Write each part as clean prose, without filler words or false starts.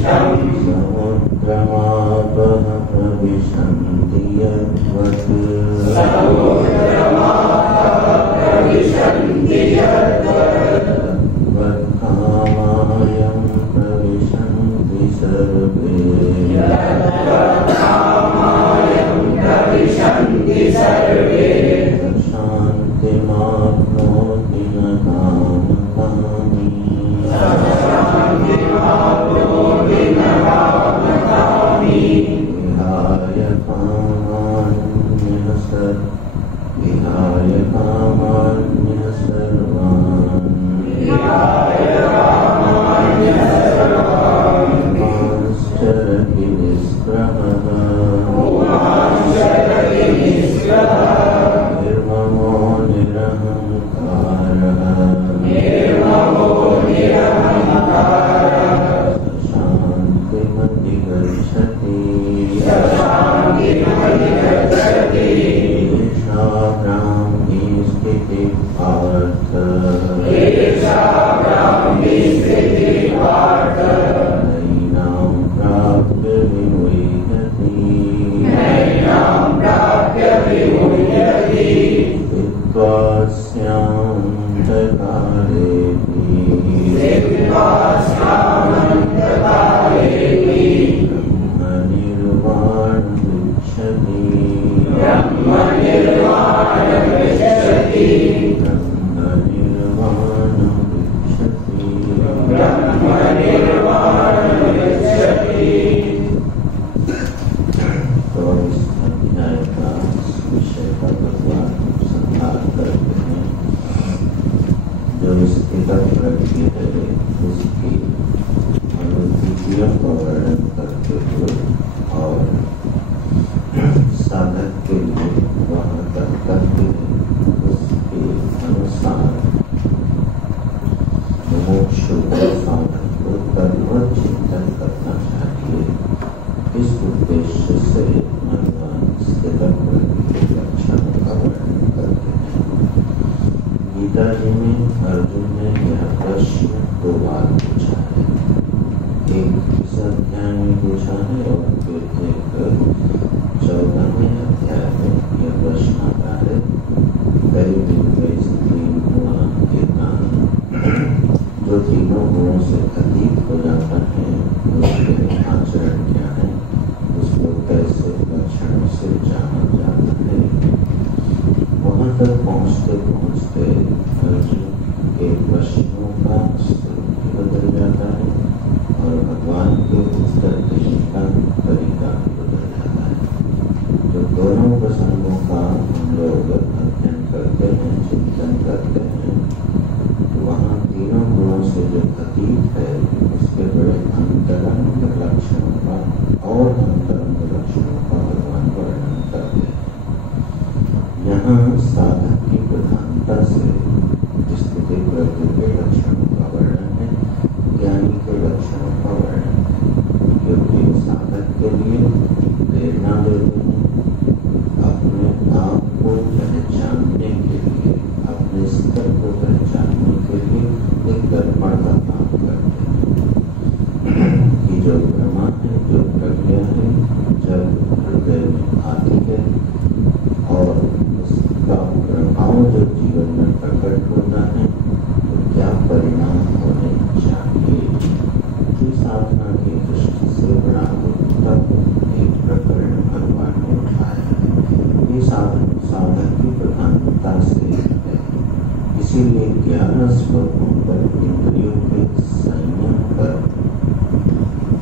समुद्रमापः प्रविशन्ति यद्वत् तद्वत्कामायं प्रविशन्ति सर्वे शान्तिमाप्नोति न कामकामी विहाय कामान्यः सर्वान् पुमांश्चरति निःस्पृहः निर्ममो निरहङ्कारः शान्तिमधिगच्छति एषा ब्राह्मी स्थितिः पार्थ नैनां प्राप्य विमुह्यति स्थित्वा स्यान्तकालेऽपि तो इस अध्याय का विषय का भगवान संहार करते हैं। जो स्थितप्रज्ञ है उसकी अनुभूतियों का वर्णन करते हुए और साधक के लिए वहाँ तक करते हैं उसके अनुसार मोक्षु साधक को तत्व चिंतन करना चाहिए। इस उद्देश्य से भगवान स्थितप्रज्ञ के लक्षणों का वर्णन करते हैं। गीता जी में अर्जुन ने यह प्रश्न 2 बार पूछा है। एक इस अध्याय में पूछा है और फिर एक 14वें अध्याय में यह प्रश्न आता है। जो तीनों गुणों से अतीत हो जाता है उसके आचरण क्या है, उसको कैसे लक्षणों से जाना जाता है। वहां तक पहुंचते पहुंचते अर्जुन के प्रश्नों का स्वरूप बदल जाता है और भगवान के उत्तर देने का तरीका बदल जाता है। जो दोनों प्रसंगों का हम लोग अध्ययन करते हैं, चिंतन करते हैं, तो वहाँ तीनों गुणों से जो अतीत है उसके बड़े अंतरंग लक्षणों का और अंतरंग लक्षणों का भगवान वर्णन करते हैं। यहाँ साधक की प्रधानता से स्थिति प्रज्ञ के लक्षणों का वर्णन है, ज्ञानी के लक्षणों का वर्णन है, क्योंकि साधक के लिए प्रेरणा देते हैं अपने आप को पहचानने के लिए, अपने स्तर को पहचानने के लिए एक दर्पण का काम करते हैं कि जो ब्रह्मा है, जो प्रज्ञा है, जब हृदय में आती है और उसका प्रभाव जो जीवन में प्रकट होता है तो क्या परिणाम होने चाहिए। की साधना की दृष्टि से बड़ा उत्तम एक प्रकरण भगवान ने उठाया है। ये साधक की प्रधानता से है, इसीलिए 11 श्लोकों पर इंद्रियों के संयम पर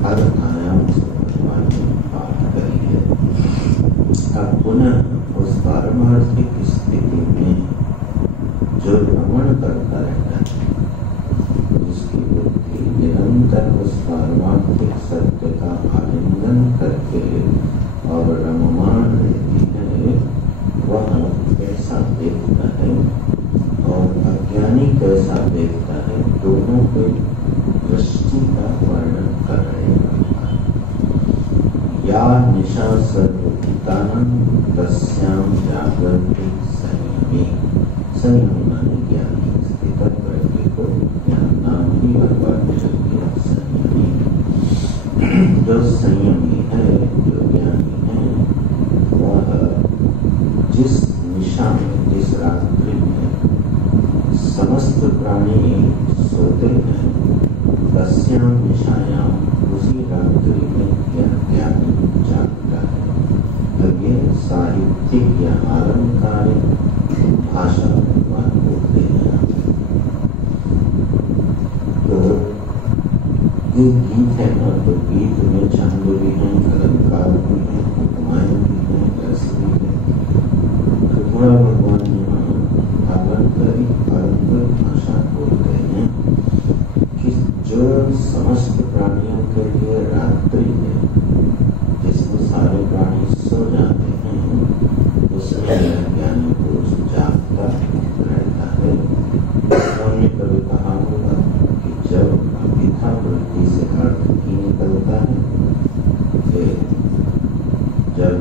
हर आयाम से भगवान ने बात करी है। अब पुनः उस पारमार्थिक स्थिति में जो भ्रमण करता रहता है, जिसकी बुद्धि निरंतर उस पारमार्थिक सत्य का आलिंगन करके और रममाण रहती है, वह कैसा देखता है और अज्ञानी कैसा देखता है, दोनों के दृष्टि का वर्णन कर रहे हैं। या निशा सर्वभूतानां तस्यां जागृति संयमी। संयमी माने ज्ञानी, स्थितप्रज्ञ को ज्ञान नाम ही भगवान ने दिया संयमी। जो संयमी है, जो ज्ञानी है, वह जिस निशा में, जिस रात्रि में समस्त प्राणी सोते हैं, तस्याम निशायाम, उसी रात्रि में यह ज्ञानी जागता है। अब ये साहित्यिक या आलंकारिक भाषा भगवान बोलते हैं। तो ये गीत है ना, तो गीत में छंद भी है, अलंकार भी है, उपमाएं भी है, रस भी है। तो थोड़ा भगवान यहाँ आलंकारिक भाषा बोलते हैं कि जो समस्त प्राणियों के लिए रात्रि है, जिसमें सारे प्राणी सो जाते हैं, उसमें यह ज्ञानी पुरुष जागता रहता है। हमने कभी कहा होगा कि जब अभिथा वृत्ति से अर्थ ही निकलता है, जब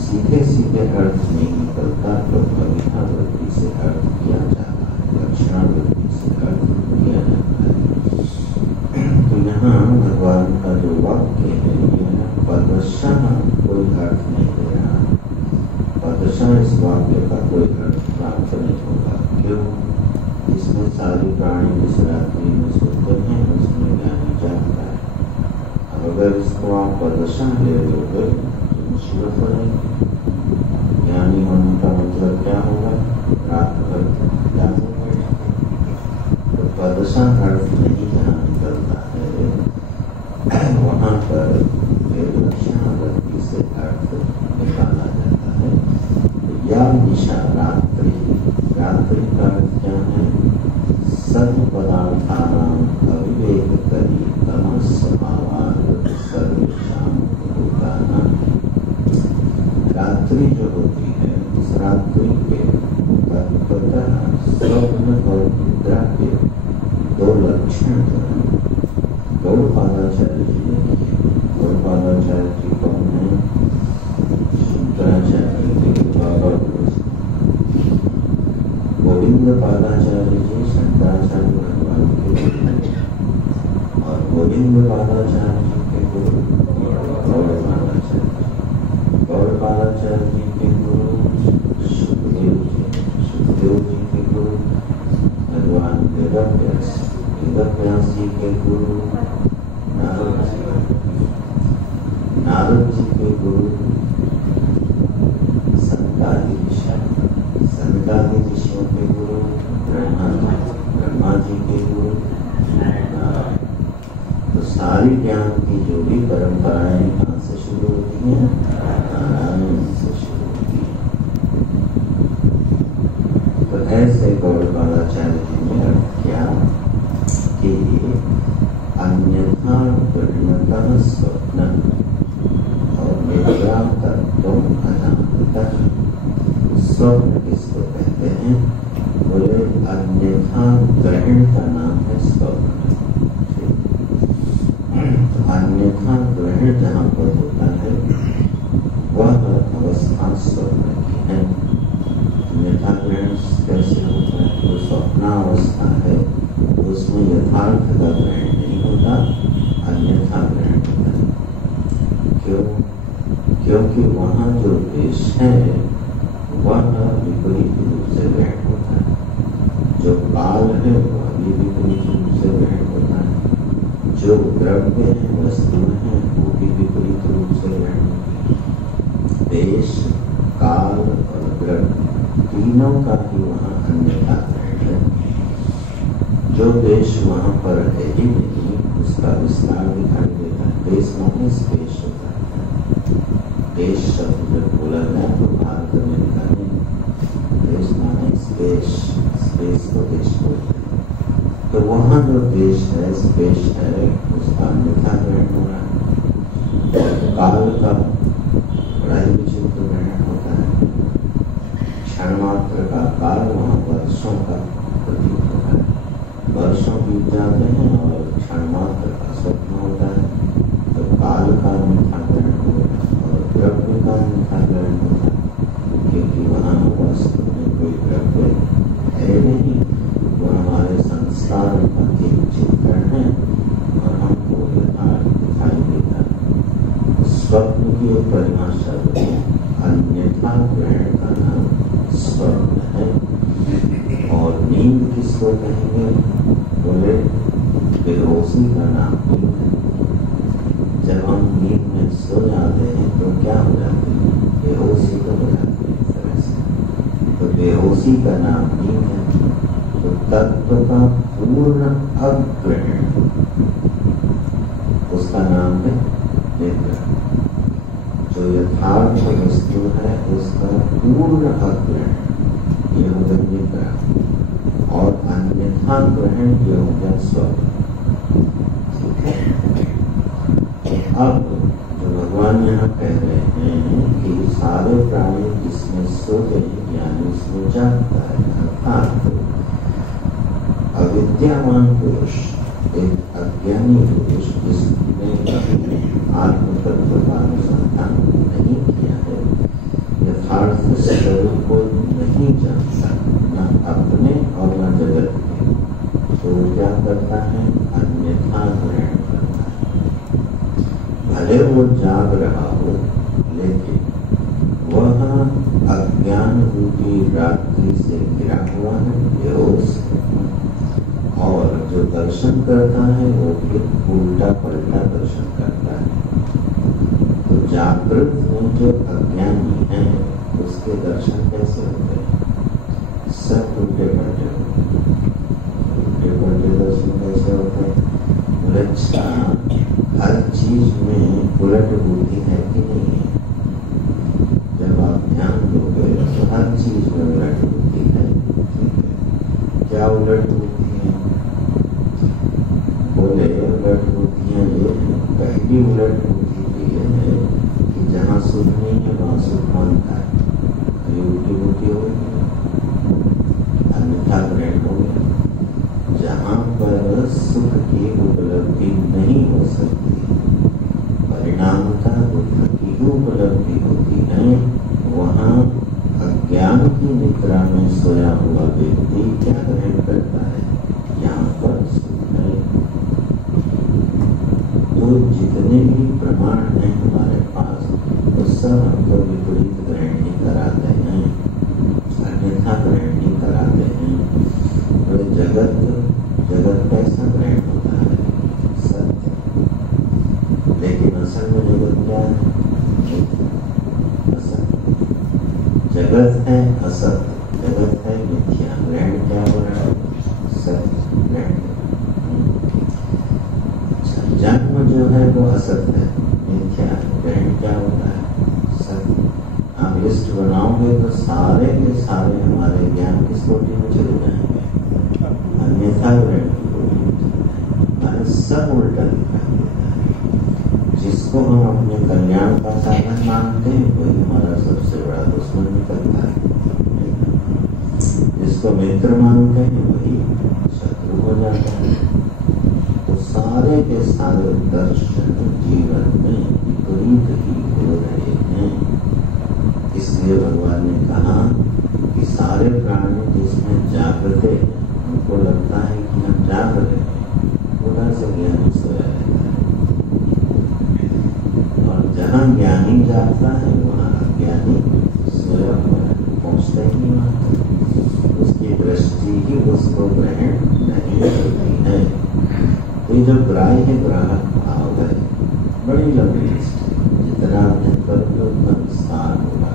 सीधे सीधे अर्थ नहीं निकलता, तो अभिथा वृत्ति से अर्थ किया जाता है, लक्षणा वृत्ति से अर्थ किया जाता है। तो यहाँ भगवान का जो वाक्य है, यह पदशः कोई अर्थ नहीं दे रहा। पदशः इस वाक्य का कोई अर्थ प्राप्त नहीं होगा। क्यों? इसमें सारी प्राणी जिस रात्रि में सोते हैं, उसमें ज्ञानी जागता है। अब अगर इसको आप पदशः ले लोगे तो मुसीबत हो जाएगी। ज्ञानी होने का मतलब क्या होगा? रात भर जागेंगे। तो पदशः अर्थ नहीं जहाँ निकलता है, वहाँ पर लक्षणा वृत्ति से अर्थ निकाला जाता है। या निशा रात्रि, रात्रि का अर्थ क्या है? सर्व पदार्थानां अविवेक करी तमस स्वभावात् सर्वेषां भूतानां। रात्रि जो होती है, उस रात्रि के तत्वतः स्वप्न और निद्रा के दो लक्षण हैं। गौड़पादाचार्य जी ने किए। गौड़पादाचार्य जी कौन है? शंकराचार्य के बाबा। गोविंद पादाचार्य जी शंकराचार्य भगवान के गुरु, और गोविंद पादाचार्य जी के गुरु गौड़पादाचार्य जी। गौड़पादाचार्य जी के गुरु सुखदेव जी, सुखदेव जी के गुरु भगवान वेदव्यास, वेदव्यास जी के गुरु नारद जी, नारद जी के गुरु सनकादि ऋषि, सनकादि ऋषियों के गुरु ब्रह्मा जी, ब्रह्मा जी के गुरु नारायण। तो सारी ज्ञान की जो भी परंपराएं कहाँ से शुरू होती हैं? नारायण से शुरू होती है। तो ऐसे गौड़पादाचार्य जी ने अर्थ किया कि अन्यथा गृह्णतः स्वप्न और निद्रा तत्त्वम् अजानतः। स्वप्न किसको कहते हैं? बोले अन्यथा ग्रहण का नाम है स्वप्न। अन्यथा ग्रहण जहाँ पर होता है, वह अवस्था स्वप्न की है। अन्यथा ग्रहण कैसे होता है? जो स्वप्नावस्था है, उसमें यथार्थ का ग्रहण नहीं होता, अन्यथा ग्रहण होता है। क्यों? क्योंकि वहाँ जो देश है, वह विपरीत रूप से ग्रहण होता है। जो काल है, वह भी विपरीत रूप से ग्रहण होता है। जो द्रव्य है, वस्तुएं हैं, वो भी विपरीत रूप से ग्रहण होती है। देश, काल और द्रव्य तीनों का ही वहाँ अन्यथा ग्रहण है। जो देश वहाँ पर है ही नहीं, उसका विस्तार दिखाई देता है। देश माने स्पेस होता है। देश शब्द जब बोला जाए तो भारत अमेरिका नहीं, देश माने स्पेस, स्पेस को देश बोलते हैं। तो वहाँ जो देश है, स्पेस है, उसका अन्यथा ग्रहण हो रहा है। काल का बड़ा ही विचित्र ग्रहण होता है। क्षण मात्र का काल वहाँ वर्षों का प्रतीक होता है। वर्षों बीत जाते हैं और क्षण मात्र का स्वप्न होता है। तो काल का अन्यथा ग्रहण होगा और द्रव्य का अन्यथा ग्रहण होता है, क्योंकि वहाँ वास्तव में कोई द्रव्य है नहीं। वो हमारे संस्कार का एक चित्रण है और हमको यथार्थ की एक परिभाषा है, अन्यथा ग्रहण का नाम स्वप्न है। और नींद किसको कहेंगे? बोले बेहोशी का नाम नींद है। जब हम नींद में सो जाते हैं तो क्या हो जाते हैं? बेहोशी तो हो जाते हैं इस तरह से। तो बेहोशी का नाम नींद है। तो तत्व का पूर्ण अग्रहण उसका नाम है निद्रा। जो यथार्थ वस्तु है उसका पूर्ण अग्रहण ये हो गया निद्रा, और अन्यथा ग्रहण ये हो गया स्वप्न। ठीक है। अब जो भगवान यहाँ कह रहे हैं कि सारे प्राणी इसमें सोते हैं, यानी इसमें जागता है, अर्थात अविद्यावान पुरुष, एक अज्ञानी पुरुष जिसने कभी आत्म तत्व का अनुसंधान नहीं किया है, यथार्थ स्वरूप को नहीं जानता, न अपने और न जगत में, तो क्या करता है? अन्यथा ग्रहण करता है। भले वो जाग रहा हो, लेकिन वह अज्ञान रूपी रात्रि से घिरा हुआ है, बेहोश। और जो दर्शन करता है वो फिर उल्टा पलटा दर्शन करता है। तो जागृत में जो अज्ञानी है उसके दर्शन कैसे होते हैं? सब उल्टे पलटे होते हैं। उल्टे पलटे दर्शन कैसे होते हैं? अच्छा, हर चीज में उलट बुद्धि है कि नहीं है? जब आप ध्यान दोगे तो हर चीज में उलट बुद्धि है। क्या उलट बुद्धि है? बोले उलट बुद्धियां ये है। पहली उलट बुद्धि ये है कि जहाँ सुख नहीं है वहाँ सुख मानता है, ये उल्टी बुद्धि हो गई, अन्यथा ग्रहण हो गया। जहाँ पर सुख की उपलब्धि नहीं हो सकती, परिणामतः दुख की उपलब्धि होती है, वहाँ अज्ञान की निद्रा में सोया हुआ व्यक्ति क्या ग्रहण करता है? यहाँ पर सुख है। तो जितने भी प्रमाण हैं हमारे पास, वो सब हमको विपरीत ग्रहण ही कराते हैं, अन्यथा ग्रहण ही कराते हैं। तो जगत कैसा ग्रहण होता है? सत्य। लेकिन असल में जगत क्या है? असत्य। जगत है असत्य, जगत है मिथ्या। ग्रहण क्या हो रहा है? सत्य ग्रहण। जन्म जो है वो असत्य है, मिथ्या है। ग्रहण क्या होता है? सत्य। आप लिस्ट बनाओगे तो सारे के सारे हमारे ज्ञान किस कोटि में चले जाएंगे? अन्यथा ग्रहण की कोटि में चले जाएंगे। हमें सब उल्टा दिखाई देता है। जिसको हम अपने कल्याण का साधन मानते हैं वही हमारा सबसे बड़ा दुश्मन निकलता है। जिसको मित्र मानते हैं वही शत्रु हो जाता है। तो सारे के सारे दर्शन जीवन में विपरीत ही हो रहे हैं। इसलिए भगवान ने कहा कि सारे प्राणी जिसमें जागृत है, उनको लगता है कि हम जाग रहे हैं, थोड़ा सा ज्ञान सोया रहता है। और जहाँ ज्ञानी जागता है वहाँ अज्ञानी सोया हुआ है, पहुँचता ही नहीं वहाँ। उसकी दृष्टि ही उसको ग्रहण नहीं करती है। तो ये जो ग्राह्य ग्राहक भाव है, बड़ी लंबी लिस्ट है, जितना अध्ययन करोगे उतना विस्तार होगा।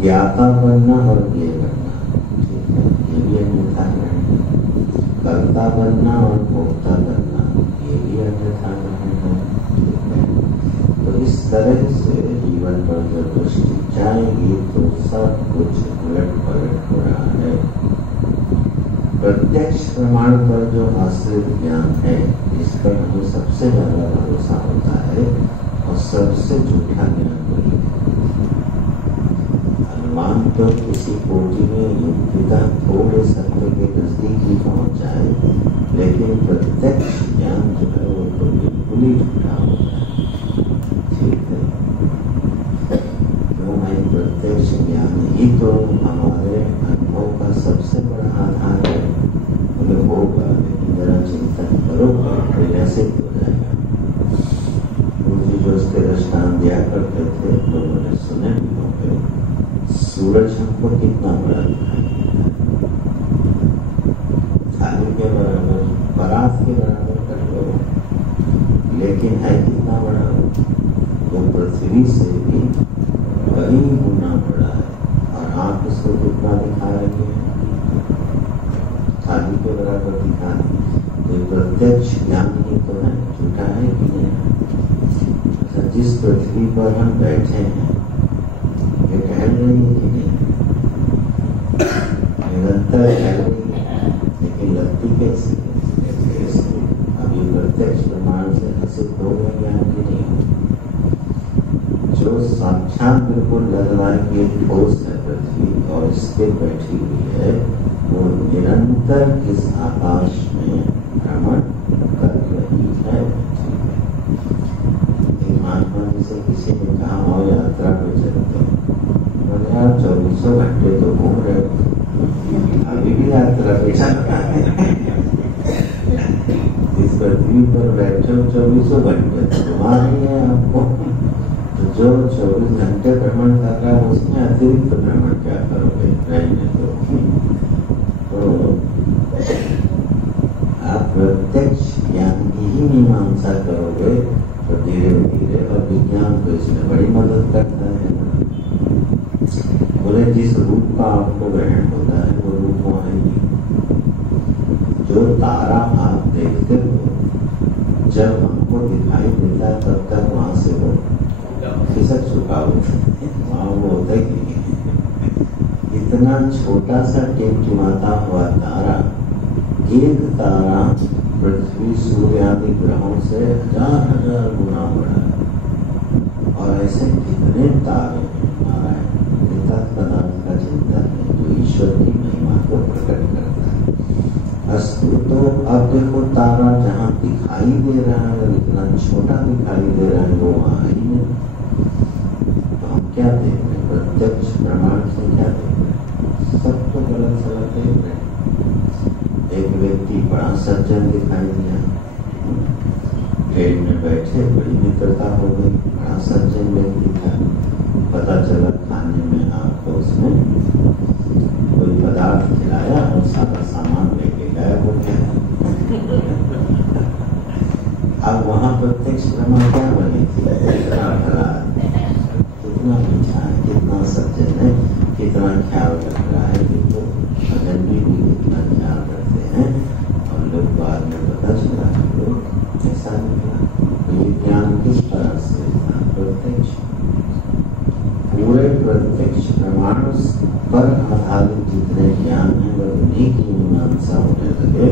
ज्ञाता बनना और ज्ञेय बनना, ठीक है, ये भी अन्यथा ग्रहण है। कर्ता बनना और भोक्ता बनना, ये भी अन्यथा ग्रहण है, ठीक है। तो इस तरह से जीवन पर जब दृष्टि जाएगी तो सब कुछ उलट पलट हो रहा है। प्रत्यक्ष प्रमाण पर जो आश्रित ज्ञान है, इस पर हमें सबसे ज्यादा भरोसा होता है और सबसे झूठा ज्ञान वही है। अनुमान तो किसी कोटि में युक्तिता थोड़े सत्य के नजदीक ही पहुंच जाए, लेकिन प्रत्यक्ष ज्ञान जो है वो तो बिल्कुल ही झूठा होता है, ठीक है। क्यों भाई? प्रत्यक्ष ज्ञान ही तो हमारे अनुभव का सबसे बड़ा आधार है। बोले होगा, लेकिन जरा चिंतन करो, फिर ऐसे हो जाएगा। गुरु जी जो करते थे, लोगों ने सुने भी होंगे, सूरज हमको कितना बड़ा दिखाई देता है, थाली के बराबर, परात के बराबर कर लो, लेकिन है कितना बड़ा, वो पृथ्वी से भी कई गुना बड़ा है। और आप उसको कितना दिखा रहे हैं, थाली के बराबर दिखा रहे। कोई प्रत्यक्ष ज्ञान ही तो है, झूठा है कि नहीं? अच्छा, जिस पृथ्वी पर हम बैठे हैं ये टहल रही है कि नहीं? निरंतर टहल रही है, लेकिन लगती कैसे? अभी प्रत्यक्ष प्रमाण से सिद्ध हो गया ज्ञान की नहीं? जो साक्षात बिल्कुल लग रहा है कि एक ठोस है पृथ्वी और इस पे बैठी हुई है, वो निरंतर इस आकाश में भ्रमण कर रही है। एक महात्मा जी से किसी ने कहा, आओ यात्रा पे चलते हैं। बोले यार 24 घंटे तो घूम रहे हो, अभी भी यात्रा पे चलना है। इस पृथ्वी पर बैठे हो 24 घंटे तो घुमा रही है आपको, तो जो 24 घंटे भ्रमण कर रहा है उसमें अतिरिक्त भ्रमण क्या करोगे? रहने दो। तो आप प्रत्यक्ष ज्ञान की ही मीमांसा करोगे तो धीरे धीरे, और विज्ञान तो इसमें बड़ी मदद करता है। बोले जिस रूप का आपको ग्रहण होता है वो रूप वहाँ है नहीं। जो तारा आप देखते हो जब हमको दिखाई देता है तब तक वहां से वो खिसक चुका होता है, वहाँ वो होता ही नहीं है। इतना छोटा सा टिमटिमाता हुआ तारा, एक तारा पृथ्वी सूर्य आदि ग्रहों से 1000 गुना बड़ा है। और ऐसे कितने तारे हैं नारायण पदार्थ का चिंतन है जो ईश्वर की महिमा को प्रकट करता है। अस्तु, तो अब देखो तारा जहाँ दिखाई दे रहा है, इतना छोटा दिखाई दे रहा है, वो वहाँ ही नहीं। तो हम क्या देख रहे हैं? प्रत्यक्ष प्रमाण से क्या देख रहे हैं? सब तो गलत सलत देख रहे हैं। एक व्यक्ति बड़ा सज्जन दिखाई दिया, ट्रेन में बैठे, बड़ी मित्रता हो गई, बड़ा सज्जन व्यक्ति था। पता चला खाने में आपको उसने कोई पदार्थ खिलाया और सारा सामान लेके गायब हो गया। अब वहां प्रत्यक्ष प्रमाण क्या बनी थी? कितना मीठा है, कितना सज्जन है, कितना ख्याल रख रहा है, किनको भजन भी कितना ख्याल रखते हैं। और लोग बाद में पता चला कि लोग ऐसा निकला। ये ज्ञान किस तरह से प्रत्यक्ष, पूरे प्रत्यक्ष प्रमाण पर आधारित जितने ज्ञान है वह उन्हीं की मीमांसा होने लगे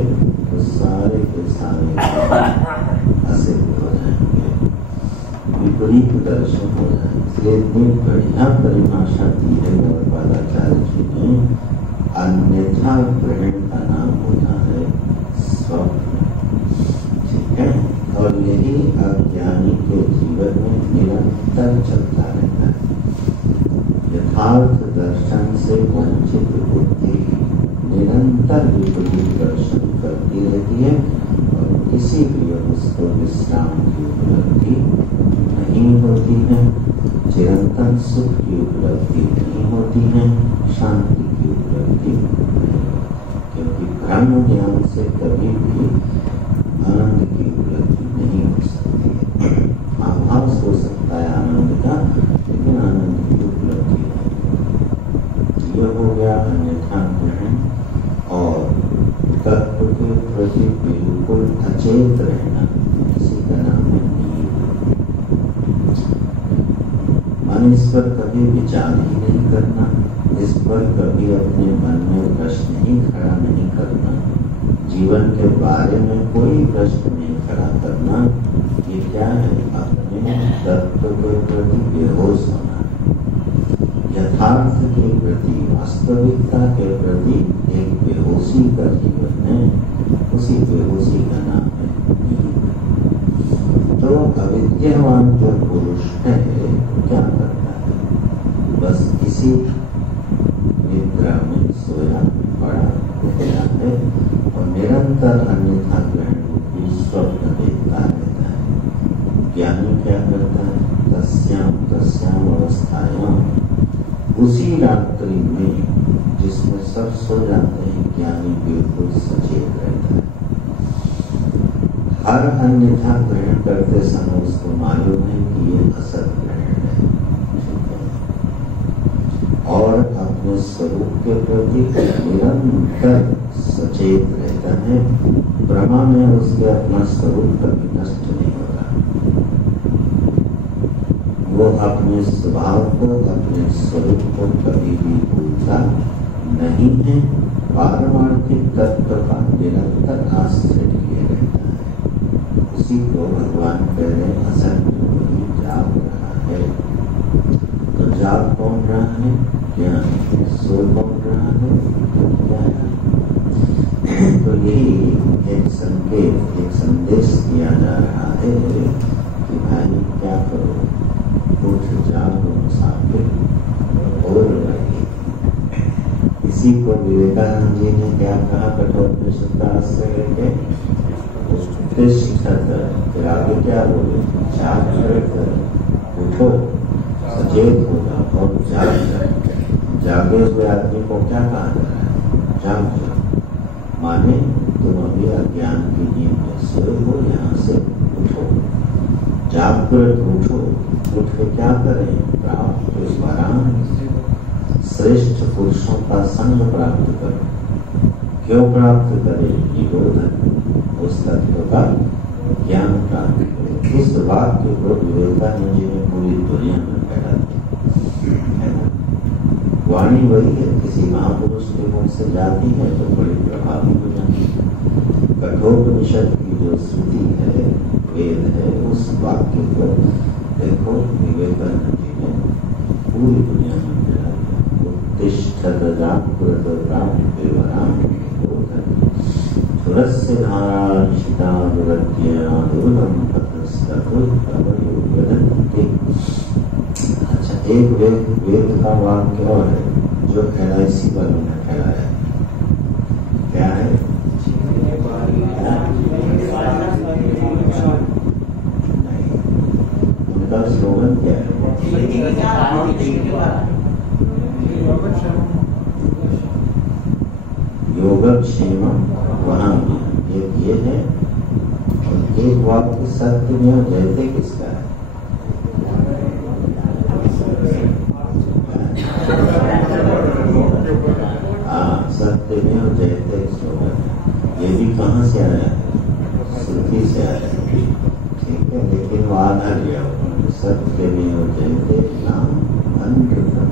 तो सारे के सारे असिद्ध हो जाएंगे, विपरीत दर्शन हो जाएंगे। इसलिए इतनी बढ़िया परिभाषा दी है गौड़पादाचार्य जी ने, अन्यथा ग्रहण का नाम होता है स्वप्न। ठीक है, और यही अज्ञानी के जीवन में निरंतर चलता रहता है। यथार्थ दर्शन से वंचित बुद्धि निरंतर विपरीत दर्शन करती रहती है और इसीलिए उसको विश्राम की उपलब्धि नहीं होती है, चिरंतन सुख की उपलब्धि नहीं होती है, शांति की उपलब्धि नहीं, क्योंकि ब्रह्म ज्ञान से कभी भी आनंद की उपलब्धि नहीं हो सकती है। आभास हो सकता है आनंद का, लेकिन आनंद की उपलब्धि नहीं। यह हो गया अन्यथा ग्रहण और तत्व के प्रति बिल्कुल अचेत रहना, इसी का नाम है नींद। मन इस पर कभी विचार ही नहीं करना, इस पर कभी अपने मन में प्रश्न ही खड़ा नहीं करना, जीवन के बारे में कोई प्रश्न नहीं खड़ा करना। ये क्या है? अपने तत्व के प्रति बेहोश होना, यथार्थ के प्रति, वास्तविकता के प्रति एक बेहोशी का जीवन है, उसी बेहोशी का नाम है नींद। तो अविद्यावान जो पुरुष है क्या करता है? बस इसी निद्रा में सोया पड़ा रहता है और निरंतर अन्यथा ग्रहण रूपी स्वप्न देखता रहता है। ज्ञानी क्या करता है? तस्याम अवस्थायां उसी रात्रि में जिसमें सब सो जाते हैं ज्ञानी बिल्कुल सचेत रहता है। हर अन्यथा ग्रहण करते समय उसको मालूम है कि ये असत ग्रहण है, और अपने स्वरूप के प्रति निरंतर सचेत रहता है। ब्रह्मा में उसके अपना स्वरूप कभी नष्ट नहीं होता। वो अपने स्वभाव को, अपने स्वरूप को कभी भी भूलता नहीं है। पारमार्थिक तत्व का निरंतर आश्रय किए रहता है। उसी को भगवान कह रहे असत वही जाग रहा है। तो जाग कौन रहा है? क्या सो कौन रहा है? क्या है? तो यही एक संकेत, एक संदेश दिया जा रहा है कि भाई क्या करो, उठ जाओ मुसाफिर और रहे। इसी को विवेकानंद जी ने क्या कहा कठोपनिषद का आश्रय लेके? फिर आगे क्या बोले? उठो, सचेत हो जाओ और जागे हुए आदमी को क्या कहा जा रहा है? जाग जाओ। माने तुम अभी अज्ञान की नींद में सोए हो, यहाँ से उठो, जागृत उठो। उठ के क्या करें? प्राप्त स्मरण श्रेष्ठ पुरुषों का संग प्राप्त करो। क्यों प्राप्त करें? निरोधन, उस तत्व का ज्ञान प्राप्त करें। इस वाक्य को विवेकानंद जी ने पूरी दुनिया में फैला दिया। वाणी वही है, किसी महापुरुष के मुख से जाती है तो बड़ी प्रभावी हो जाती है। कठोपनिषद की जो श्रुति है, वेद है, उस वाक्य को देखो विवेकानंद जी ने पूरी दुनिया में फैला दिया। उत्तिष्ठत जागृत प्राप्तिर्वराम सुरस्य धारा निशिता दुरत्य आदुरम पतस्तुर्वयोगदन्ति। अच्छा, एक वेद का वाक्य और है जो LIC वालों ने फैलाया। क्या है? नहीं, उनका स्लोगन क्या है? योगक्षेमम वहां एक ये है, और एक वाक्य सत्य में जयते किसका है? सत्य में और जयते स्लोगन है। ये भी कहाँ से आया है? श्रुति से आया है, ठीक है। लेकिन वो आधा लिया उन्होंने, सत्य में और जयते नाम अनृतम।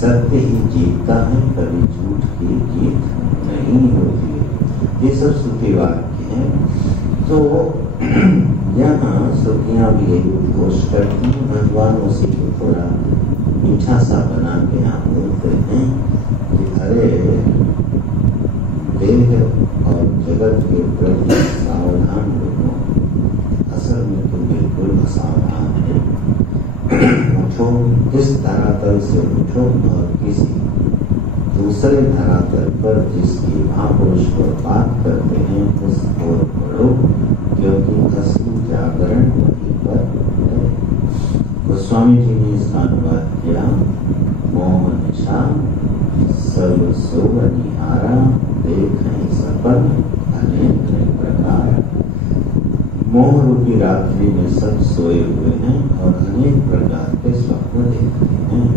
सत्य ही जीतता है, कभी झूठ की जीत नहीं होती है। ये सब श्रुति वाक्य है। तो यहाँ श्रुतियाँ भी यही उद्घोष करती हैं। भगवान उसी को थोड़ा मीठा सा बना के यहाँ बोलते हैं कि अरे देह और जगत के प्रति सावधान रहो, असल में तो बिल्कुल असावधान है। उठो, इस धरातल से उठो और किसी दूसरे धरातल पर जिसकी महापुरुष को बात करते हैं उस ओर बढ़ो, क्योंकि असली जागरण वहीं पर है। गोस्वामी जी ने इसका अनुवाद किया, मोह निशा सर्व सोग निहारा, देखें सपन अनेक प्रकार। मोह रूपी रात्रि में सब सोए हुए हैं और अनेक प्रकार के स्वप्न देख रहे हैं।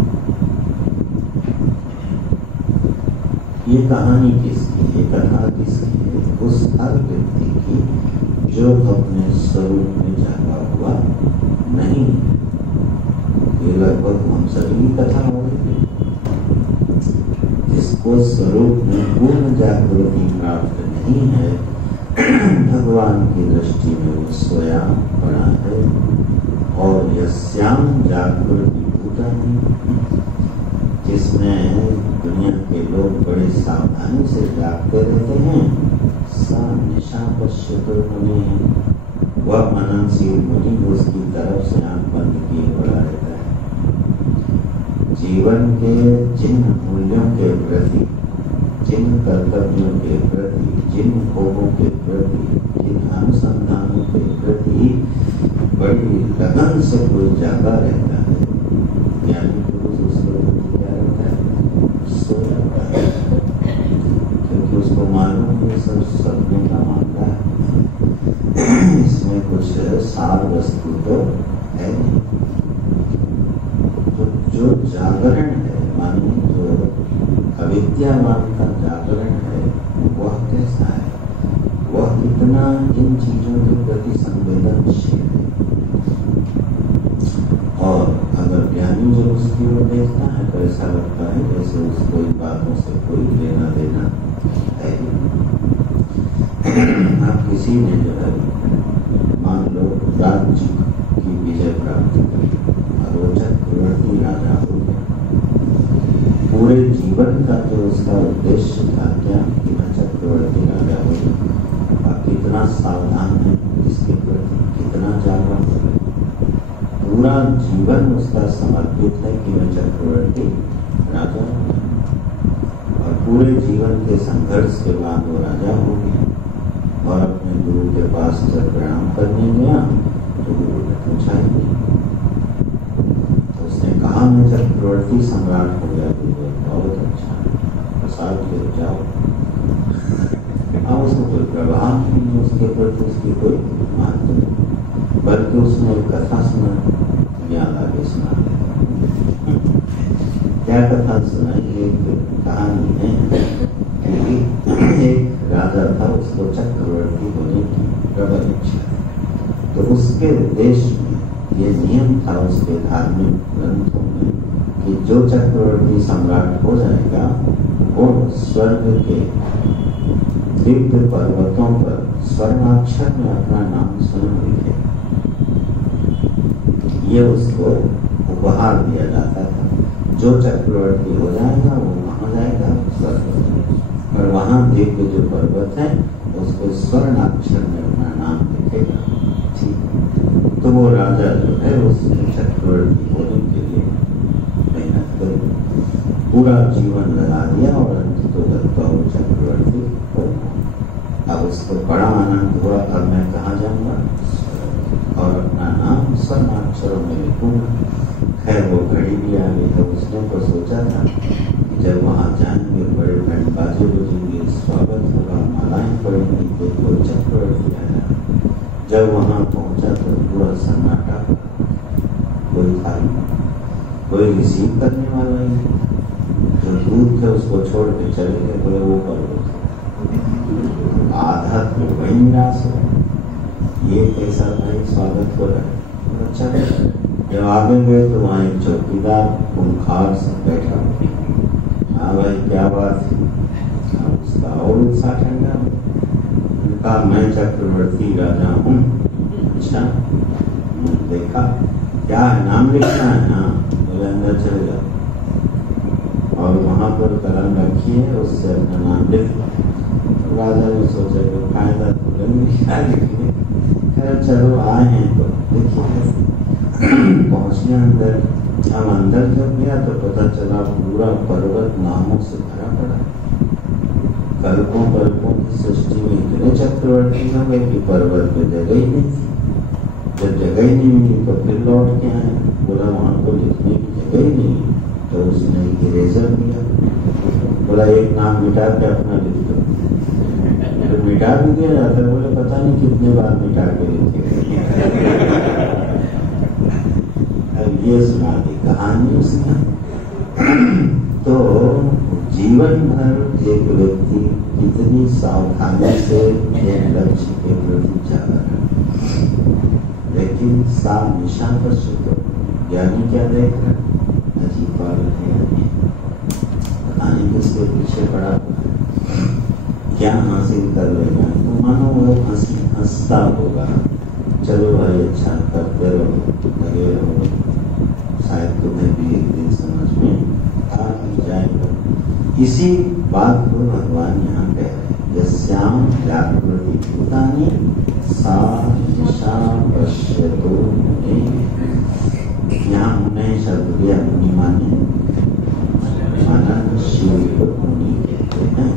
ये कहानी किसकी है? कथा किसकी है? उस हर व्यक्ति की जो अपने स्वरूप में जागा हुआ नहीं। ये लगभग हम सभी की कथा हो रही है। जिसको स्वरूप में पूर्ण जागृति प्राप्त नहीं है, भगवान की दृष्टि में वो सोया पड़ा है। और यस्याम जागृति भूतानि, जिसमें दुनिया के लोग बड़े सावधानी से जागते रहते हैं, सा निशा पश्यतो मुनि, वह मननशील मुनि उसकी तरफ से आंख बंद किए पड़ा रहता है। जीवन के जिन मूल्यों के प्रति, जिन कर्तव्यों के प्रति, जिन भोगों के प्रति, जिन अनुसंधानों के प्रति बड़ी लगन से कोई जागा रहता है, ज्ञानी पुरुष उसको क्या रहता है, सो जाता है, क्योंकि उसको मालूम है सब सपने का मामला है, इसमें कुछ सार वस्तु तो है नहीं। तो जो जागरण है, मानिए जो अविद्यावान का जागरण है, वह कैसा है, वह कितना इन चीजों के प्रति संवेदनशील है। और अगर ज्ञानी जो उसकी ओर देखता है तो ऐसा लगता है जैसे उसको इन बातों से कोई लेना देना है। आप किसी ने जो है मान लो राज्य की विजय प्राप्त करी और वो चक्रवर्ती राजा हो गया, पूरे जीवन का जो उसका उद्देश्य था क्या कि मैं चक्रवर्ती राजा हो गया, और कितना सावधान है इसके प्रति, कितना जागरूक है, पूरा जीवन उसका समर्पित है कि मैं चक्रवर्ती राजा हूँ। और पूरे जीवन के संघर्ष के बाद वो राजा हो गया और अपने गुरु के पास जब प्रणाम करने गया तो गुरु ने पूछा ही नहीं, तो उसने कहा मैं चक्रवर्ती सम्राट हो गया। गुरु बहुत अच्छा, प्रसाद ले जाओ। अब उसको कोई प्रभाव नहीं, उसके प्रति उसकी कोई महत्व नहीं, बल्कि उसने एक कथा सुना, याद आगे सुना। क्या कथा सुनाई? एक कहानी है कि एक राजा था, उसको चक्रवर्ती होने की प्रबल इच्छा, तो उसके देश में ये नियम था, उसके धार्मिक ग्रंथों में, कि जो चक्रवर्ती सम्राट हो जाएगा वो स्वर्ग के दिव्य पर्वतों पर स्वर्णाक्षर में अपना नाम स्वयं लिखे। ये उसको उपहार दिया जाता था। जो चक्रवर्ती हो जाएगा वो वहां जाएगा स्वर्ग, और वहां दिव्य जो पर्वत है उसको स्वर्णाक्षर में अपना नाम लिखेगा। ठीक, तो वो राजा जो है उसने चक्रवर्ती होने के लिए मेहनत करी, पूरा जीवन लगा दिया और अंततः वो चक्रवर्ती हो। अब उसको बड़ा आनंद हुआ, अब मैं कहाँ जाऊंगा और अपना नाम स्वर्णाक्षरों में लिखूंगा। खैर वो घड़ी भी आ गई, तो उसने तो सोचा था कि जब वहाँ जाएंगे बड़े बैंड बाजे बजेंगे, स्वागत होगा, मालाएं पड़ेंगी, तो चक्रवर्ती आया। जब वहाँ पहुंचा तो पूरा सन्नाटा, कोई था कोई रिसीव करने वाला ही, जो दूर थे उसको छोड़ के चले गए, बोले वो पर्वत आधा तो वही निराश हो, ये कैसा भाई स्वागत हो रहा है। अच्छा, जब आगे गए तो वहाँ एक चौकीदार खूंखार से बैठा, हाँ भाई क्या बात है, उसका और उत्साह ठंडा। कहा मैं चक्रवर्ती राजा हूँ। अच्छा, देखा क्या है, नाम लिखना है? हाँ, बोले अंदर चले जाओ और वहाँ पर कलम रखी है, उससे अपना नाम लिख। राजा ने सोचा कि फायदा तो लिखने, चलो आए हैं तो देखिए। पहुंचने अंदर, हम अंदर जब गया तो पता चला पूरा पर्वत नामों से भरा पड़ा। कल्पों कल्पों की सृष्टि में इतने चक्रवर्ती हो गए कि पर्वत में जगह ही नहीं थी। जब जगह ही नहीं मिली तो फिर लौट के आए, बोला वहां को लिखने की जगह ही नहीं, तो उसने इरेजर दिया, बोला एक नाम मिटा के अपना लिख दो। तो मिटा भी दिया जाता है, बोले पता नहीं कितने बार मिटा के लिखे। अब ये सुना दी कहानी उसने। तो जीवन भर एक व्यक्ति कितनी सावधानी से एक लक्ष्य के प्रति जाता है, लेकिन साफ निशा पर शुक्र ज्ञानी क्या देख रहा है, अजीब बात है, पता नहीं किसके पीछे पड़ा हुआ है, क्या हासिल कर लेगा। तो मानो वो हंसता होगा, चलो भाई अच्छा करते रहो, लगे रहो, शायद तुम्हें भी एक दिन समझ में आ ही जाएगा। इसी बात को भगवान यहाँ कह रहे हैं, यस्याम जागृति भूतानि सा निशा पश्यतो मुने। यहाँ मुने शब्द दिया, मुनि माने मननशील मुनि कहते हैं।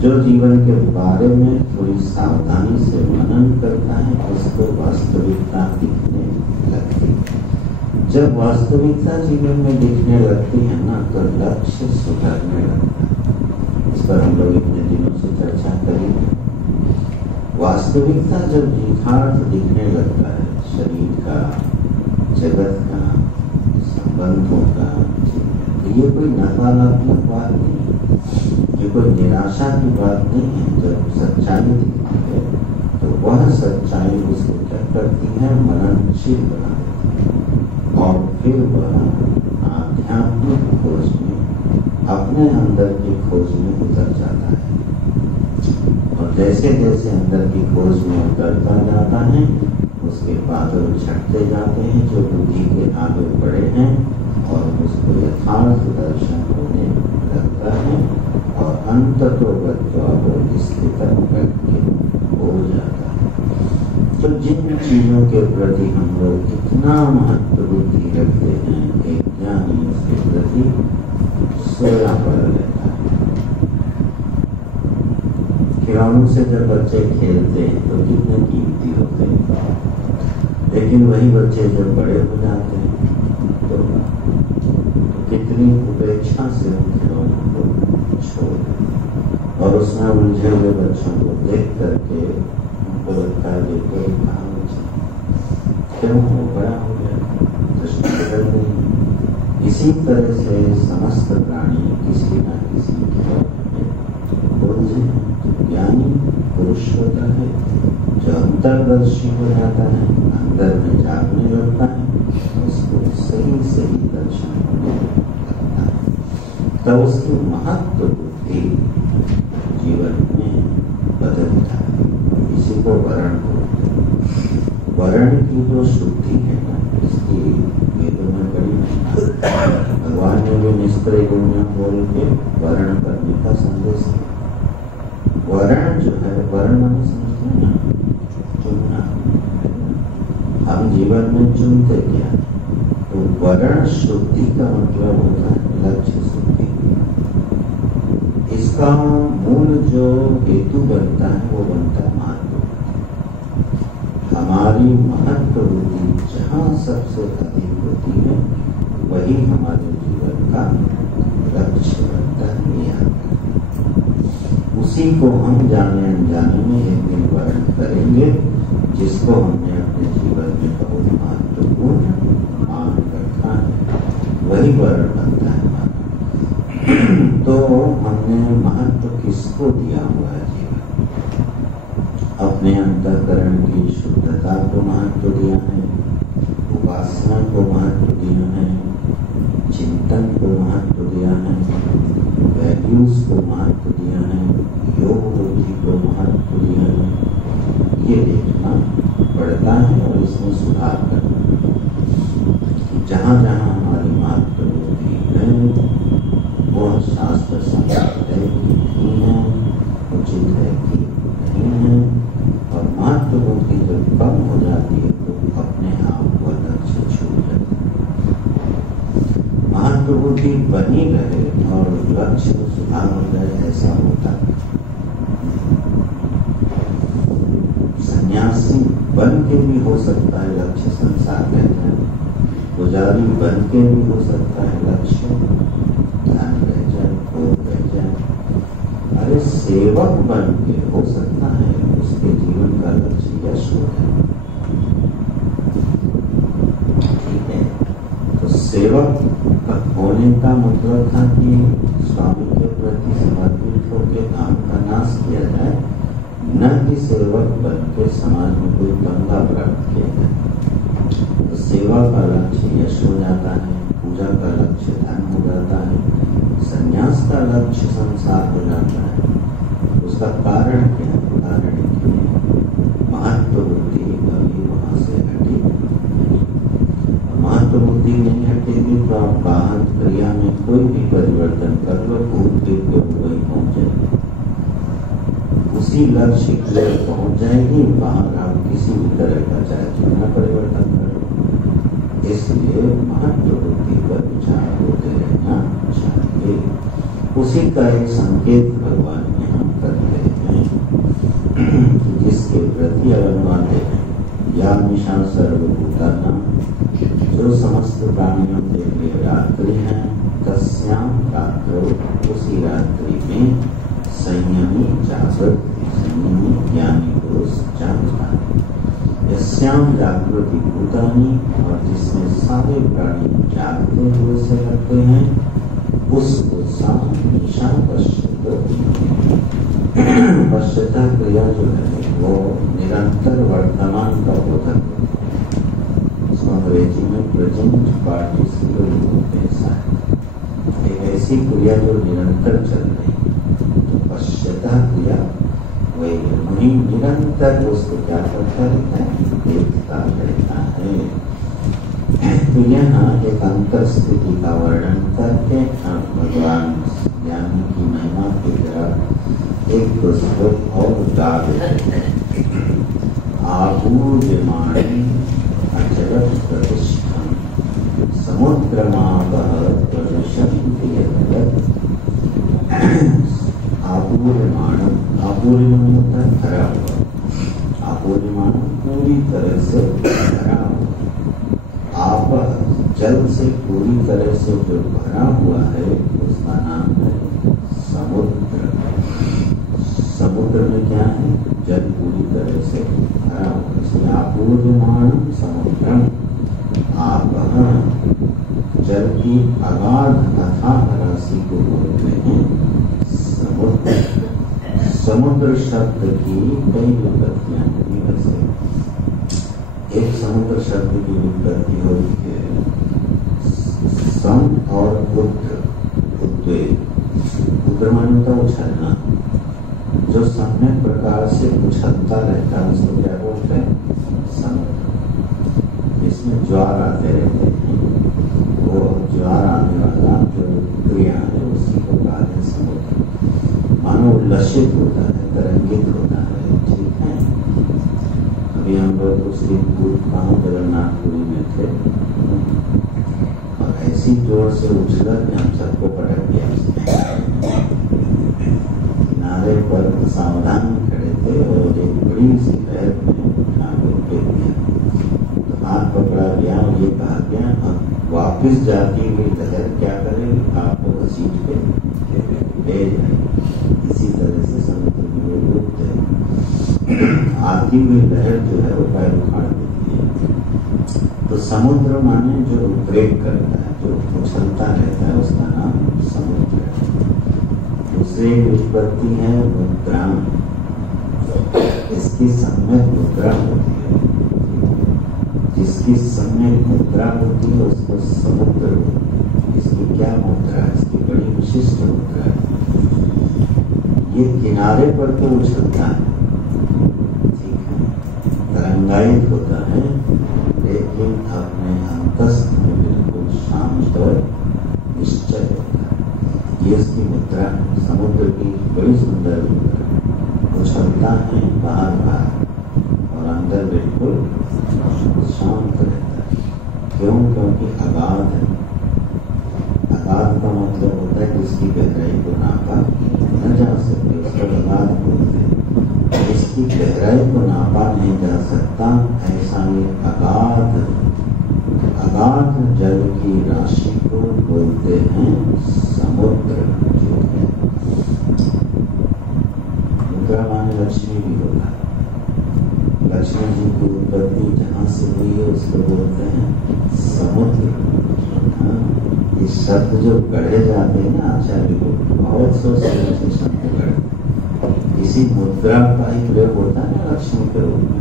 जो जीवन के बारे में थोड़ी सावधानी से मनन करता है उसको वास्तविकता दिखने लगती है। जब वास्तविकता जीवन में दिखने लगती है ना, तो लक्ष्य सुधरने लगता है। इस पर हम लोग इतने दिनों से चर्चा करी। वास्तविकता जब यथार्थ दिखने लगता है, शरीर का, जगत का, संबंधों का, तो ये कोई नकारात्मक बात नहीं है, ये कोई निराशा की बात नहीं है। जब सच्चाई दिखती है तो वह सच्चाई उसको क्या करती है, मननशील बना देती है और फिर वह आध्यात्मिक खोज में, अपने अंदर की खोज में उतर जाता है। और जैसे जैसे अंदर की खोज में उतरता जाता है, उसके बादल छटते जाते हैं जो बुद्धि के आगे बढ़े हैं, और उसको यथार्थ दर्शन होने लगता है और अंततोगत्वा वो स्थित हो जाता है। तो जिन चीजों के प्रति हम लोग इतना महत्व बुद्धि रखते हैं, एक ज्ञानी उसके प्रति सोया पड़ रहता है। खिलौनों से जब बच्चे खेलते हैं तो कितने कीमती होते हैं, लेकिन वही बच्चे जब बड़े हो जाते हैं तो कितनी उपेक्षा से उन खिलौनों को छोड़ दें। और उसमें उलझे हुए बच्चों को देख करके उनको लगता है देखो कहाँ क्यों हो, बड़ा हो गया, दृष्टि बदल गई। इसी तरह से समस्त प्राणी किसी न किसी के उलझे हैं। ज्ञानी पुरुष होता है जो अंतर्दर्शी हो जाता है, अंदर में जागने लगता है, उसको सही सही दर्शन होने लगता है। तब उसकी महत्व बुद्धि जीवन में बदलता है। इसी को वर्ण बोलते हैं। वर्ण की जो शुद्धि है ना, इसकी वेदों में बड़ी भगवान ने भी निष्क्रिय गुण बोल के वर्ण करने का संदेश दिया। वर्ण जो है, वर्ण माने समझते हैं ना, चुनना। हम जीवन में चुनते क्या, तो वर्ण शुद्धि का मतलब होता है लक्ष्य शुद्धि। इसका मूल जो हेतु बनता है वो बनता है महत्व। हमारी महत्व बुद्धि जहाँ सबसे अधिक होती है, वही हमारे जीवन का लक्ष्य बनता है। यहाँ उसी को हम जाने अनजाने में एक दिन वर्ण करेंगे, जिसको हमने अपने जीवन में बहुत महत्वपूर्ण मान रखा है, वही वर्ण बनता है हमारा। तो हमने महत्व किसको दिया हुआ है जीवन? अपने अंतःकरण की शुद्धता को महत्व दिया है, उपासना को महत्व दिया है, चिंतन को महत्व दिया है, वैल्यूज को महत्व दिया है, योग बुद्धि को महत्व दिया है। ये देखना पड़ता है और इसमें सुधार करना। जहाँ जहाँ हमारी महत्व बुद्धि है वह शास्त्र सम्मत है कि नहीं है, उचित है कि नहीं है। और महत्व बुद्धि जब कम हो जाती है तो अपने आप वह लक्ष्य छूट जाता है। महत्व बुद्धि बनी रहे और लक्ष्य में सुधार हो जाए, ऐसा होता है। सन्यासी बन के भी हो सकता है लक्ष्य संसार रह जाए, पुजारी बन के भी हो सकता है लक्ष्य ध्यान रह जाए, भोग रह जाए। अरे सेवक बन के हो सकता है उसके जीवन का लक्ष्य यश हो जाए। ठीक है, तो सेवक होने का मतलब था कि स्वामी के प्रति समर्पित होकर काम का नाश किया जाए, न कि सेवक बन के समाज में कोई बंगा प्राप्त किया जाए। तो सेवा का लक्ष्य यश हो जाता है, पूजा का लक्ष्य धन हो जाता है, संन्यास का लक्ष्य संसार हो जाता है। उसका कारण क्या है? कारण महत्व बुद्धि कभी वहां से हटी। महत्व बुद्धि नहीं हटेगी तो आप वाहन क्रिया में कोई भी परिवर्तन कर लो, भूत दिव्य वही पहुंच जाएगी, उसी लक्ष्य के पहुंच जाएगी। बाहर आप किसी भी तरह का चाहे कितना परिवर्तन कर लो। इसलिए महत्व बुद्धि पर विचार होते रहना चाहिए। उसी का एक संकेत भगवान यहाँ करते हैं, जिसके प्रति अनुवाद है या निशा सर्वभूतानां, जो समस्त प्राणियों के लिए रात्रि है, तस्याम रात्रो, उसी रात्रि में संयमी जागृत, संयमी ज्ञानी पुरुष जागता है। यस्याम जागृति भूतानि, और जिसमें सारे प्राणी जागते हुए से रहते हैं, उसको ईशा पश्यता क्रिया जो है वो निरंतर वर्तमान का बोधक है। इसको अंग्रेजी में प्रेजेंट पार्टिसिपल बोलते हैं। एक ऐसी क्रिया जो निरंतर चल रही है, तो पश्यता क्रिया वही निरंतर उसको क्या करता रहता है, देखता रहता है। तो यहाँ एक अंतर स्थिति का वर्णन करके भगवान ज्ञानी की महिमा की तरह एक पुस्तक और गा देते हैं। आपूर्यमाणी अचल प्रतिष्ठम समुद्रमावह प्रदर्शन्ति यद्वत्। आपूर्यमाणम, आपूर्यमान होता है भरा हुआ, आपूर्यमान पूरी तरह से भरा हुआ। आप जल से पूरी तरह से जो भरा हुआ है उसका नाम है समुद्र। समुद्र में क्या है, जल पूरी तरह से भरा हुआ, इसलिए आपूर्यमान समुद्रम। आप जल की अगाध अथाह राशि को बोलते हैं समुद्र। समुद्र शब्द की कई विपत्तियां होती है। वैसे एक समुद्र शब्द की विपत्ति होती है सम और उद्र, उद्वेग। उद्र माने होता उछलना, जो सम्यक प्रकार से उछलता रहता है उसको क्या बोलते हैं, समुद्र। इसमें ज्वार आते रहते हैं, वो ज्वार आने वाला जो क्रिया है उसी को कहा है समुद्र। मानो उल्लसित होता है, तरंगित होता है, ठीक है। अभी हम लोग उस दिन जगन्नाथपुरी में थे और ऐसी जोर से उछला कि हम सबको पटक दिया। किनारे पर सावधान खड़े थे और एक बड़ी सी लहर में नाव फेंक दिया, तो हाथ पकड़ा गया और ये कहा गया अब वापिस जाती हुई लहर क्या करेगी, आपको घसीट के ले जाएगी। इसी तरह से समुद्र में वो डूबते हैं, आती हुई लहर जो है वो पैर उखाड़ देती है। तो समुद्र माने जो ब्रेक करता है, जो उछलता रहता है, उसका नाम समुद्र है। दूसरी विपत्ति है मुद्रा। इसकी सम्यक मुद्रा होती है, जिसकी सम्यक मुद्रा होती है उसको समुद्र। इसकी क्या मुद्रा है, इसकी बड़ी विशिष्ट मुद्रा है। ये किनारे पर तो उछलता है, ठीक है, तरंगायित होता है, लेकिन अपने अंतस्थ में बिल्कुल शांत और निश्चय होता है। ये इसकी मुद्रा है, समुद्र की बड़ी सुंदर मुद्रा। उछलता है बाहर बाहर और अंदर बिल्कुल शांत रहता है। क्यों? क्योंकि अगाध है। अगाध का मतलब होता है जिसकी गहराई को नापा न जा सके, उसको अगाध बोलते हैं। इसकी गहराई को नापा नहीं जा सकता, ऐसा ये अगाध जल की राशि को बोलते हैं समुद्र। मुद्रा माने लक्ष्मी भी होता है। लक्ष्मी जी की उत्पत्ति जहाँ से हुई है उसको बोलते हैं समुद्र। ये शब्द जो गढ़े जाते हैं ना आचार्य को, बहुत सोच से शब्द गढ़े। इसी मुद्रा का ही प्रयोग होता है ना लक्ष्मी के रूप में।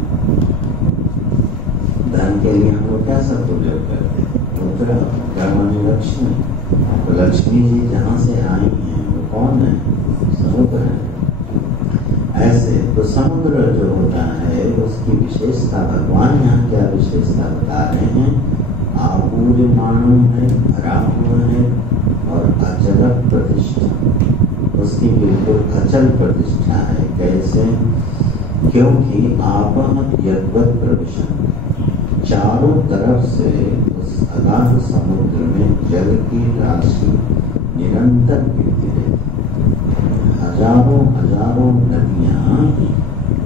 धन के लिए हम लोग क्या सब प्रयोग करते हैं, मुद्रा। क्या माने लक्ष्मी। तो लक्ष्मी जी जहाँ से आई हैं वो कौन है, समुद्र है। ऐसे तो समुद्र जो होता है उसकी विशेषता, भगवान यहाँ क्या विशेषता बता रहे हैं, आपूर्यमाणों है, भरा हुआ है और अचल प्रतिष्ठा। उसकी बिल्कुल अचल प्रतिष्ठा है। कैसे? क्योंकि आप यद्वत् प्रविशन, चारों तरफ से उस अगाध समुद्र में जल की राशि निरंतर गिरती रहती। हजारों हजारों नदियां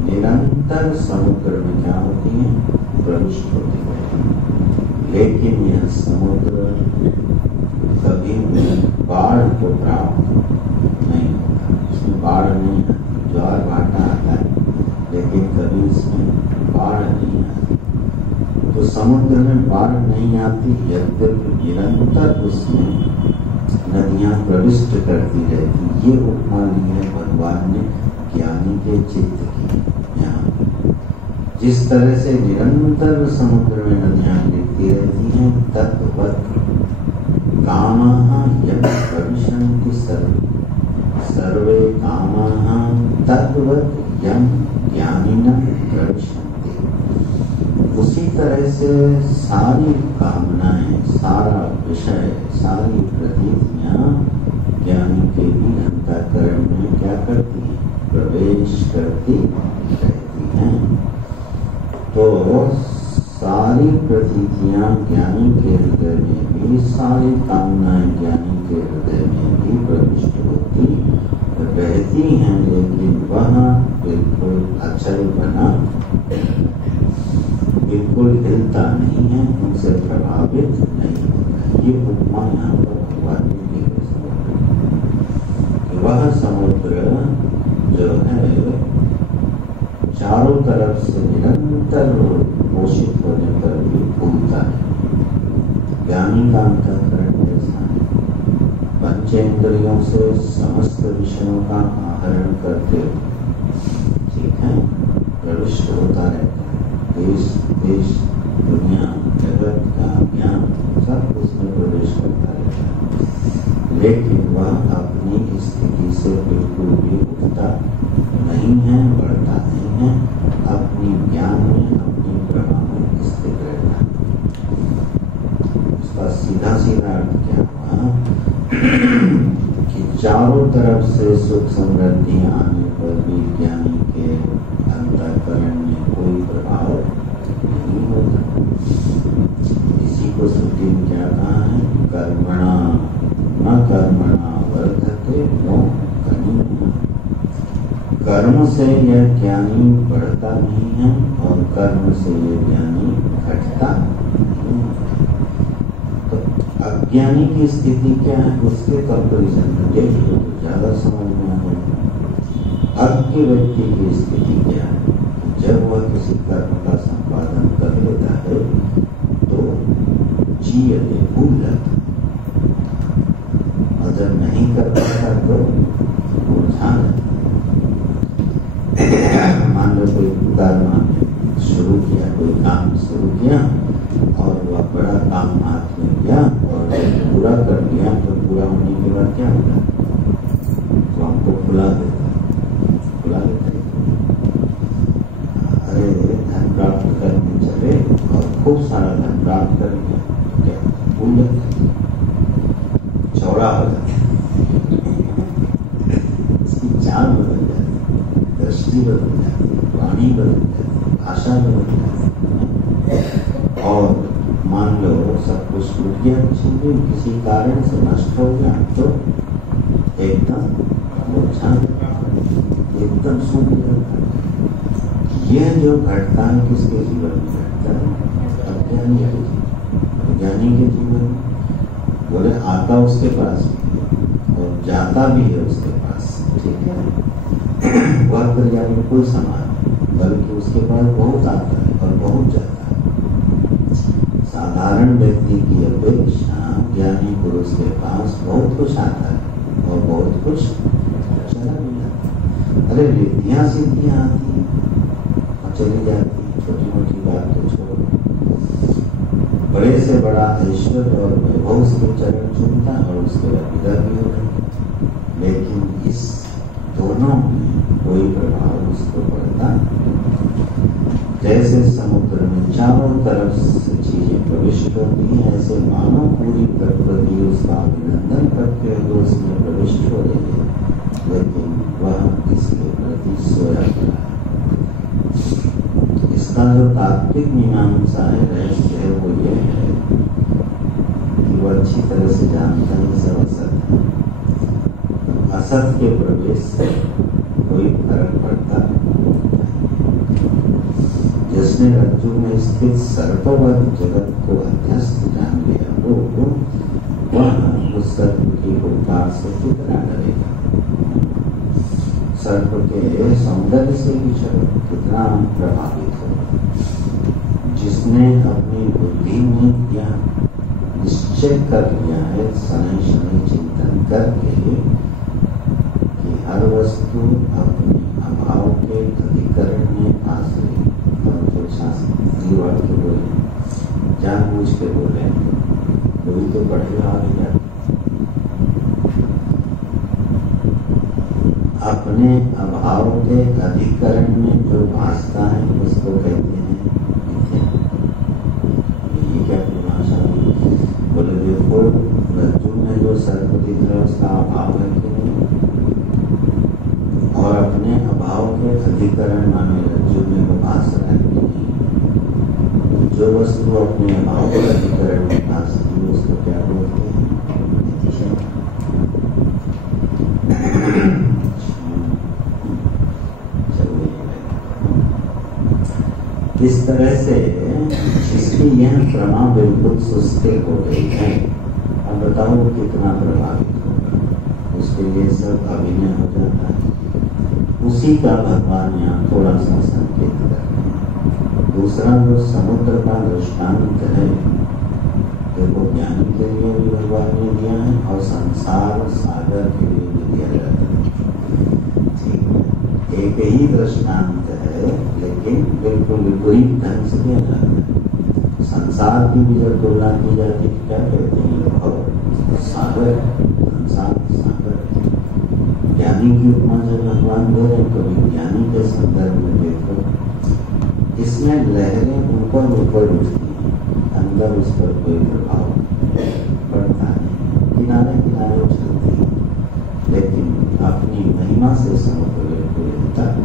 निरंतर समुद्र में क्या होती हैं, प्रविष्ट होती हैं। लेकिन यह समुद्र कभी भी बाढ़ को प्राप्त नहीं होता। इसमें बाढ़ नहीं आती, ज्वार भाटा आता है लेकिन कभी इसमें बाढ़ नहीं आती। तो समुद्र में बाढ़ नहीं आती, यद्यपि निरंतर उसमें नदियां प्रविष्ट करती रहती। ये उपमा ली है भगवान ने ज्ञानी के चित्त की। यहाँ जिस तरह से निरंतर समुद्र में नदियां गिरती रहती हैं, तद्वत् कामाः यं प्रविशन्ति सर्वे कामाः तद्वत् यं ज्ञानिनं प्रविशन्ति। उसी तरह से सारी कामनाएं, सारा विषय, सारी प्रतीतियां ज्ञानी के भी अंतःकरण में क्या करती हैं? प्रवेश करती रहती हैं। तो सारी प्रतीतियां ज्ञानी के हृदय में भी, सारी कामनाएं ज्ञानी के हृदय में भी प्रविष्ट होती रहती हैं, लेकिन वह बिल्कुल अचल बना, बिल्कुल हिलता नहीं है, उनसे प्रभावित नहीं होता। ये उपमा यहाँ पर भगवान ने दी है कि वह समुद्र जो है चारों तरफ से निरंतर पोषित होने पर भी फूलता है। ज्ञानी का अंतःकरण ऐसा है, पंचेंद्रियों से समस्त विषयों का आहरण करते हुए, ठीक है, प्रविष्ट होता रहता है। देश देश, दुनिया, जगत का ज्ञान सब उसमें प्रवेश करता रहता है, लेकिन वह अपनी स्थिति से बिल्कुल भी उठता नहीं है, बढ़ता नहीं है। अपनी ज्ञान में, अपनी प्रभा में स्थित रहता है। उसका सीधा सीधा अर्थ क्या हुआ कि चारों तरफ से सुख समृद्धि आने पर भी ज्ञानी के अंतःकरण में कोई प्रभाव नहीं होता। इसी को श्रुति में क्या कहा है? कर्मणा न कर्मणा वर्धते नो कनिना। कर्म से यह ज्ञानी बढ़ता नहीं है और कर्म से यह ज्ञानी घटता नहीं है। तो अज्ञानी की स्थिति क्या है? उसके कंपेरिजन में देख लो तो ज्यादा समझ में आ जाएगा। अज्ञ व्यक्ति की स्थिति क्या है? जब वह किसी कर्म का संपादन कर लेता है तो जीयते भूल जाता, और जब नहीं कर पाता तो मुरझा जाता। मान लो कोई कर्म शुरू किया, कोई काम शुरू किया और वह बड़ा काम हाथ में लिया और पूरा कर लिया, तो पूरा होने के बाद क्या होगा? तो हमको खुला देता है, खुला देता है। अरे धन प्राप्त करने चले और खूब सारा धन प्राप्त कर लिया, तो क्या भूल जाता है, चौड़ा हो जाता है, उसकी चाल बदल जाती है, दृष्टि बदल जाती है, वाणी बदल जाती है, भाषा बदल जाती है। और मान लो सब कुछ टूट गया, किसी कारण से नष्ट हो गया, तो एकदम मुरझा, एकदम सूख जाता है। यह जो घटता है किसके जीवन में घटता है? अज्ञानी के जीवन। ज्ञानी के जीवन में बोले आता उसके पास भी और जाता भी है उसके पास, ठीक है। वह प्रजा बिल्कुल समान, बल्कि उसके पास बहुत आता है और बहुत जाता है। साधारण व्यक्ति की अपेक्षा ज्ञानी पुरुष के पास बहुत कुछ आता है और बहुत कुछ चला भी जाता है। अरे रिद्धियां सिद्धियां आती हैं और चली जाती है, छोटी मोटी बात तो छोड़ो। बड़े से बड़ा ऐश्वर्य और वैभव उसके चरण चुनता और उसके विदा भी हो जाता, लेकिन इस दोनों में कोई प्रभाव उसको पड़ता। जैसे समुद्र में चारों तरफ से चीजें प्रविष्ट होती हैं, ऐसे मानव पूरी प्रकृति उसका अभिनंदन करते हुए उसमें प्रविष्ट हो रही है, लेकिन वह इसके प्रति सोया पड़ा है। इसका जो तात्विक मीमांसा है, रहस्य है, वो ये है कि वो अच्छी तरह से जानता है सब असत है। असत के प्रवेश से कोई फर्क पड़ता नहीं। जिसने रज्जु में स्थित सर्पवत जगत को अध्यस्त जान लिया वह उस सर्प की हुंकार से कितना डरेगा। सर्प के सौंदर्य से कितना प्रभावित हो। जिसने अपनी बुद्धि में यह निश्चय कर लिया है शनै शनै चिंतन करके कि हर वस्तु अपने अभाव के अधिकरण में आश्रय, और जो शास्त्री वाक्य बोले जानबूझ के बोले कोई तो पढ़ेगा आगे अपने अभाव के अधिकरण में जो भासता है उसको कहते हैं मिथ्या। ये क्या परिभाषा हुई? बोले देखो रज्जु में जो सर्प दिख रहा है उसका अभाव है कि नहीं, और अपने अभाव के अधिकरण माने रज्जु में वो भास रहा है कि नहीं। जो वस्तु अपने अभाव के अधिकरण में भासती है उसको क्या बोलते हैं? इस तरह से इसकी यह प्रमा बिल्कुल सुस्थिर हो गई है। अब बताओ कितना प्रभावित होगा, उसके लिए सब अभिनय हो जाता है। उसी का भगवान यहाँ थोड़ा सा संकेत कर रहे हैं। दूसरा जो समुद्र का दृष्टांत है देखो ज्ञानी के लिए भी भगवान ने दिया है और संसार सागर के लिए भी दिया जाता है। ठीक है, एक ही दृष्टांत है लेकिन बिल्कुल विपरीत ढंग से दिया जाता है। संसार की भी जब तुलना की जाती है क्या कहते हैं लोग? सागर, संसार सागर। ज्ञानी की उपमा जब भगवान दे रहे तो विज्ञानी के संदर्भ में देखो इसमें लहरें ऊपर ऊपर उठती हैं, अंदर उस पर कोई प्रभाव पड़ता नहीं, किनारे किनारे चलती है, लेकिन अपनी महिमा से समुद्र बिल्कुल रहता है।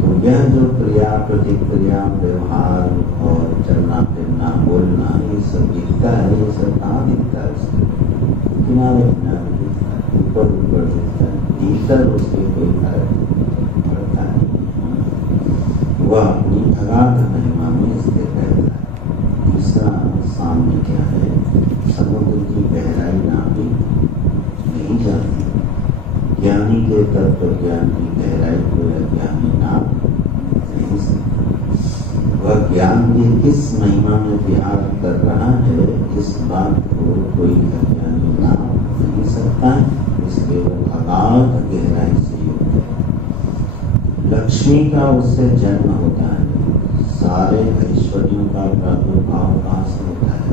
तो यह जो क्रिया प्रतिक्रिया व्यवहार और चलना फिरना बोलना ये सब दिखता है, ये सब कहाँ दिखता है? उसके किनारे किनारे दिखता है, ऊपर ऊपर दिखता है, भीतर उसके कोई फर्क पड़ता नहीं। वह अपनी अगाध महिमा में स्थिर रहता है। दूसरा सामने क्या है? समुद्र की गहराई नापी नहीं जाती। ज्ञानी के तत्व ज्ञान की गहराई को ज्ञानी नाप नहीं सकता। वह ज्ञान की किस महिमा में विहार कर रहा है इस बात को कोई अज्ञानी नाप नहीं सकता, इसलिए वो अगाध गहराई से युक्त है। लक्ष्मी का उससे जन्म होता है, सारे ऐश्वर्यों का प्रादुर्भाव कहाँ से होता है?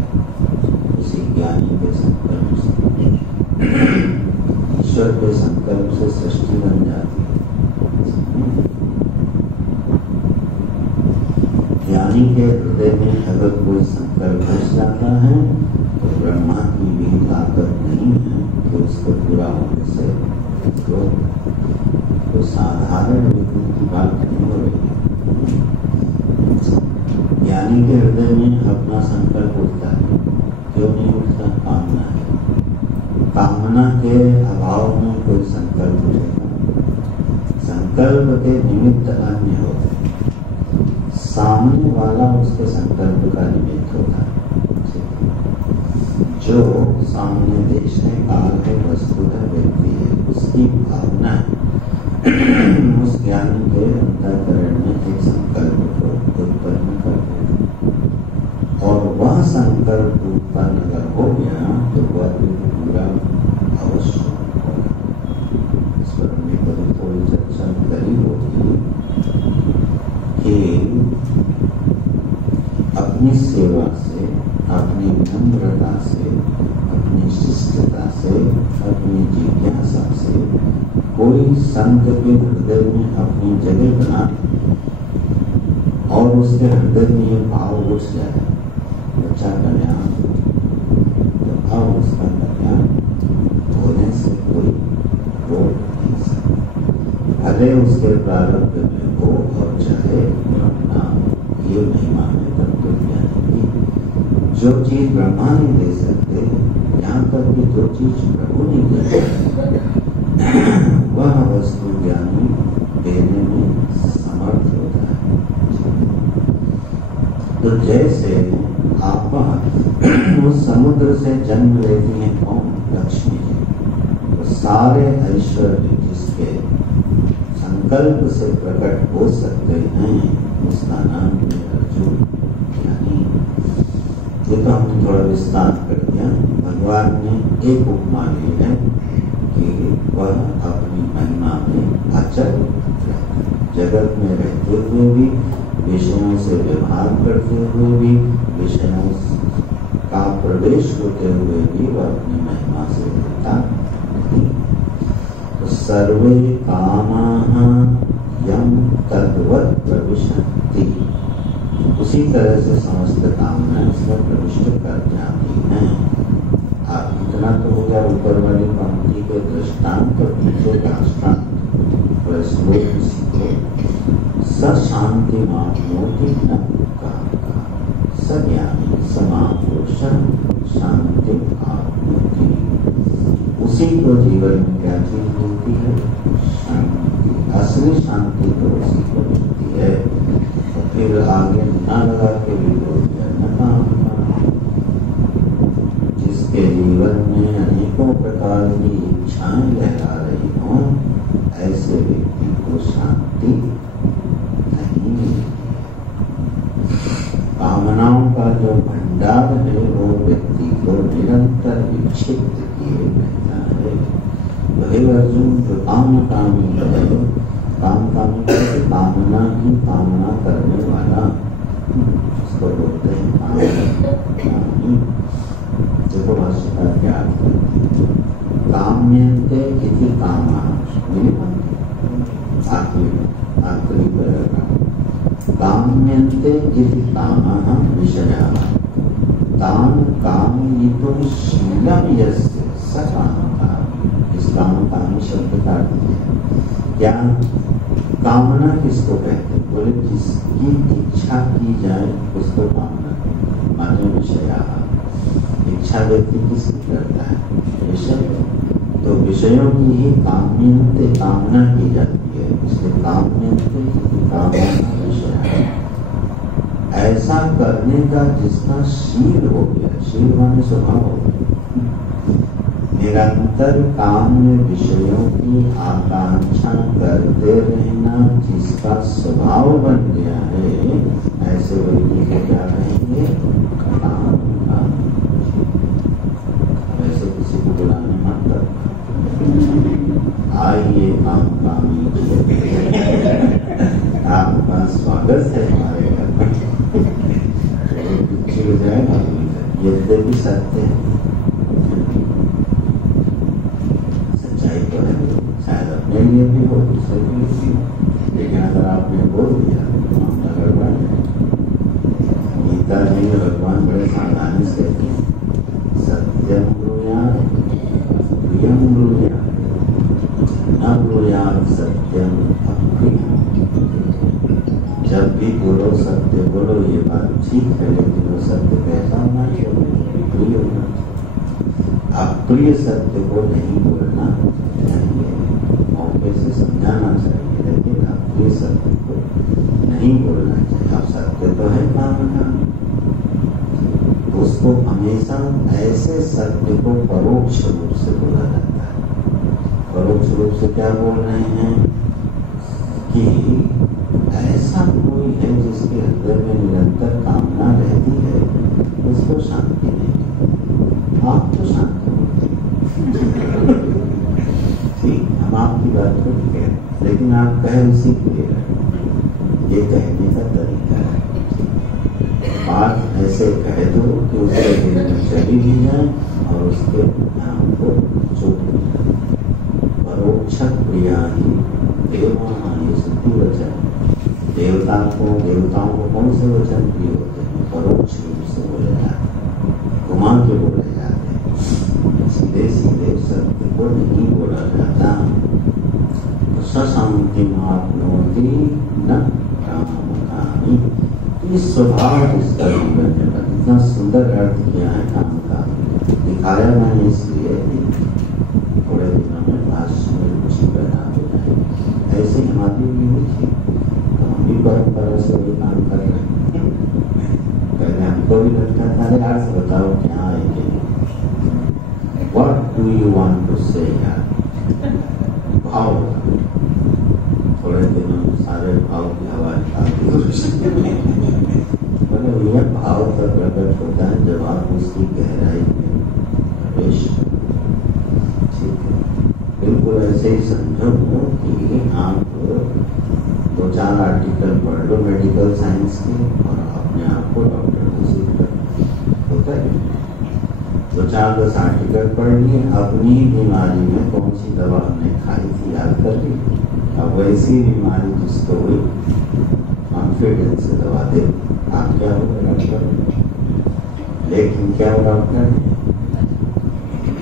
उसी ज्ञानी के संकल्प से। ईश्वर के संकल्प से सृष्टि बन जाती है। ज्ञानी के हृदय में अगर कोई संकल्प घुस जाता है तो ब्रह्मा की भी ताकत नहीं है कि उसको पूरा होने से रोक। तो साधारण व्यक्ति की बात नहीं हो रही है। ज्ञानी के हृदय में अपना संकल्प उठता है, क्यों नहीं उठता? कामना है। कामना के अभाव में कोई संकल्प उठेगा? संकल्प के निमित्त अन्य होते हैं, सामने वाला उसके संकल्प का निमित्त होता है। जो सामने देश है, काल है, वस्तु है, व्यक्ति है, उसकी भावना उस ज्ञानी के अंतःकरण में एक संकल्प को उत्पन्न कर देगा, और वह संकल्प उत्पन्न अगर हो गया तो वह पूरा अवश्य होगा। इस पर हमने कभी थोड़ी चर्चा करी होगी कि अपनी सेवा से, अपनी नम्रता से, अपनी शिष्टता से, अपनी जिज्ञासा से कोई संत के हृदय में अपनी जगह बना और उसके हृदय में ये भाव उठ जाए अच्छा कल्याण, तो अब उसका कल्याण होने से कोई रोक नहीं सकता। भले उसके प्रारब्ध में हो और चाहे अपना ये महिमा में तत्व ज्ञानी की जो चीज ब्रह्मा नहीं दे सकते, यहाँ तक कि जो चीज प्रभु नहीं दे सकते वह वस्तु ज्ञानी देने में समर्थ होता है। तो जैसे आप उस समुद्र से जन्म लेती हैं कौन? लक्ष्मी जी। तो सारे ऐश्वर्य जिसके संकल्प से प्रकट हो सकते हैं उसका नाम है अर्जुन। यानी ये तो हमने थोड़ा विस्तार कर दिया। भगवान ने एक उपमा ली है कि वह अपनी महिमा में अचल जगत में रहते हुए भी, विषयों से व्यवहार करते हुए भी, विषयों का प्रवेश होते हुए भी वह अपनी महिमा से रहता नहीं। तो सर्वे कामाः यम तद्वत् प्रविशन्ति, उसी तरह से समस्त कामनाएं इसमें प्रविष्ट कर जाती हैं। आप इतना तो हो गया ऊपर वाली पंक्ति के दृष्टांत और नीचे का दृष्टांत। श्लोक सीखो। स शांति माप्नोति न कामका, स ज्ञानी स महापुरुषः शांति आप्नोति। उसी को जीवन में क्या चीज मिलती है? शांति। असली शांति तो उसी को मिलती है। तो फिर आगे न लगा के भी बोल दिया न कामका। जिसके जीवन में अनेकों प्रकार की इच्छाएं लहरा रही हों, ऐसे व्यक्ति को शांति नहीं मिलती। कामनाओं का जो भंडार है वो व्यक्ति को निरंतर विक्षिप्त किए रहता है। वही अर्जुन जो कामी है, कामी कामना की कामना करने वाला, उसको बोलते हैं कामी। देखो भाष्यकार क्या अर्थ है? काम्यन्ते इति कामः, आखिरी पैराग्राफ। काम्यन्ते इति कामः विषयाः तान् कामयितुं शीलं यस्य स कामकामी। इस कामकामी शब्द का अर्थ है क्या? कामना किसको कहते हैं? बोले जिसकी इच्छा की जाए उसको कामना कहते हैं। माने विषयाः, इच्छा व्यक्ति किसकी करता है? विषय। तो विषयों की ही काम्यन्ते कामना की जाती है, इसलिए काम्यन्ते कामना विषय है। ऐसा करने का जिसका शील हो गया, शील माने स्वभाव हो गया, निरंतर काम्य विषयों की आकांक्षा करते रहना जिसका स्वभाव बन गया है, ऐसे व्यक्ति को क्या कहेंगे? कामकामी। ऐसे किसी को बुलाने मात्र आइए कामकामी, आपका स्वागत है हमारे घर में। पीछे हो जाएगा, यद्यपि सत्य है, सच्चाई तो है, शायद अपने लिए भी हो, दूसरे के लिए भी हो, लेकिन अगर आपने बोल दिया तो मामला गड़बड़ है। गीता जी में भगवान बड़े सावधानी से कहते हैं, सत्यम ब्रूयात् प्रियम ब्रूयात् न ब्रूयात् सत्यम अप्रियम्। जब भी बोलो सत्य बोलो, ये बात ठीक है, लेकिन वो सत्य कैसा होना चाहिए? प्रिय होना चाहिए। अप्रिय सत्य को नहीं बोलना चाहिए, मौके से समझाना चाहिए, लेकिन अप्रिय सत्य को नहीं बोलना चाहिए। अब सत्य तो है कामना, उसको हमेशा ऐसे सत्य को परोक्ष रूप से बोला जाता है। परोक्ष रूप से क्या बोल रहे हैं कि ऐसा कोई है जिसके हृदय में निरंतर कामना रहती है, उसको शांति नहीं। आप तो शांति होते ठीक, हम आपकी बात को ठीक है, लेकिन आप कह उसी के लिए रहे, ये कहने का तरीका है। बात ऐसे कह दो कि उसके दिल में चली भी जाए और उसके नाम को चुप भी जाए। परोक्ष प्रिया ही देवा, ये शुद्धि वचन। देवताओं को कौन से वचन प्रिय होते हैं? परोक्ष रूप से बोले जाते हैं, घुमा के बोले जाते हैं, सीधे सीधे सत्य को नहीं बोला जाता। तो सशांति माप्नोति न कामकामी। इस स्वभाव जिसका जीवन है, इतना सुंदर अर्थ किया है काम का, दिखाया मैंने इसलिए थोड़े दिनों में भाष्य में रुचि पैदा हो जाए। ऐसे हमारी भी रुचि, तो हम भी परंपरा से वही काम कर रहे हैं। भी लगता था, अरे यार से बताओ क्या है कि what do you want to say यार। भाव थोड़े दिनों में सारे भाव की हवा निकालती मैंने भैया भाव तब प्रकट होता है जब आप उसकी गहराई में प्रवेश। ठीक है, बिल्कुल ऐसे ही समझो कि आप 2-4 आर्टिकल पढ़ लो मेडिकल साइंस के और अपने आप को डॉक्टर घोषित कर होता है। 2-4-10 आर्टिकल पढ़ लिए, अपनी बीमारी में कौन सी दवा हमने खाई थी याद कर ली। अब वैसी बीमारी जिसको हुई कॉन्फिडेंस से दवा दे, आप क्या हो डॉक्टर। लेकिन क्या हो डॉक्टर,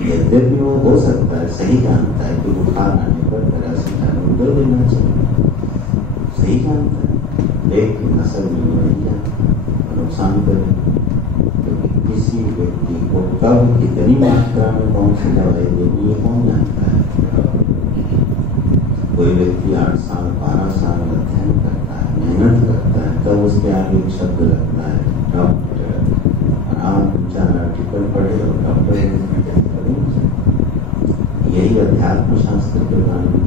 यद्यपि वो हो सकता है सही जानता है कि बुखार आने पर पैरासिटामोल दे देना चाहिए, सही जानता है, लेकिन असल में वो नहीं जानता, नुकसान करे। क्योंकि किसी व्यक्ति को कब कितनी मात्रा में कौन सी दवाई देनी है कौन जानता है। कोई व्यक्ति 8 साल 12 साल अध्ययन करता है, मेहनत करता है, तब उसके आगे एक शब्द लगता है डॉक्टर, और आप 2-4 आर्टिकल पढ़े और डॉक्टर। यही अध्यात्म शास्त्र के बारे में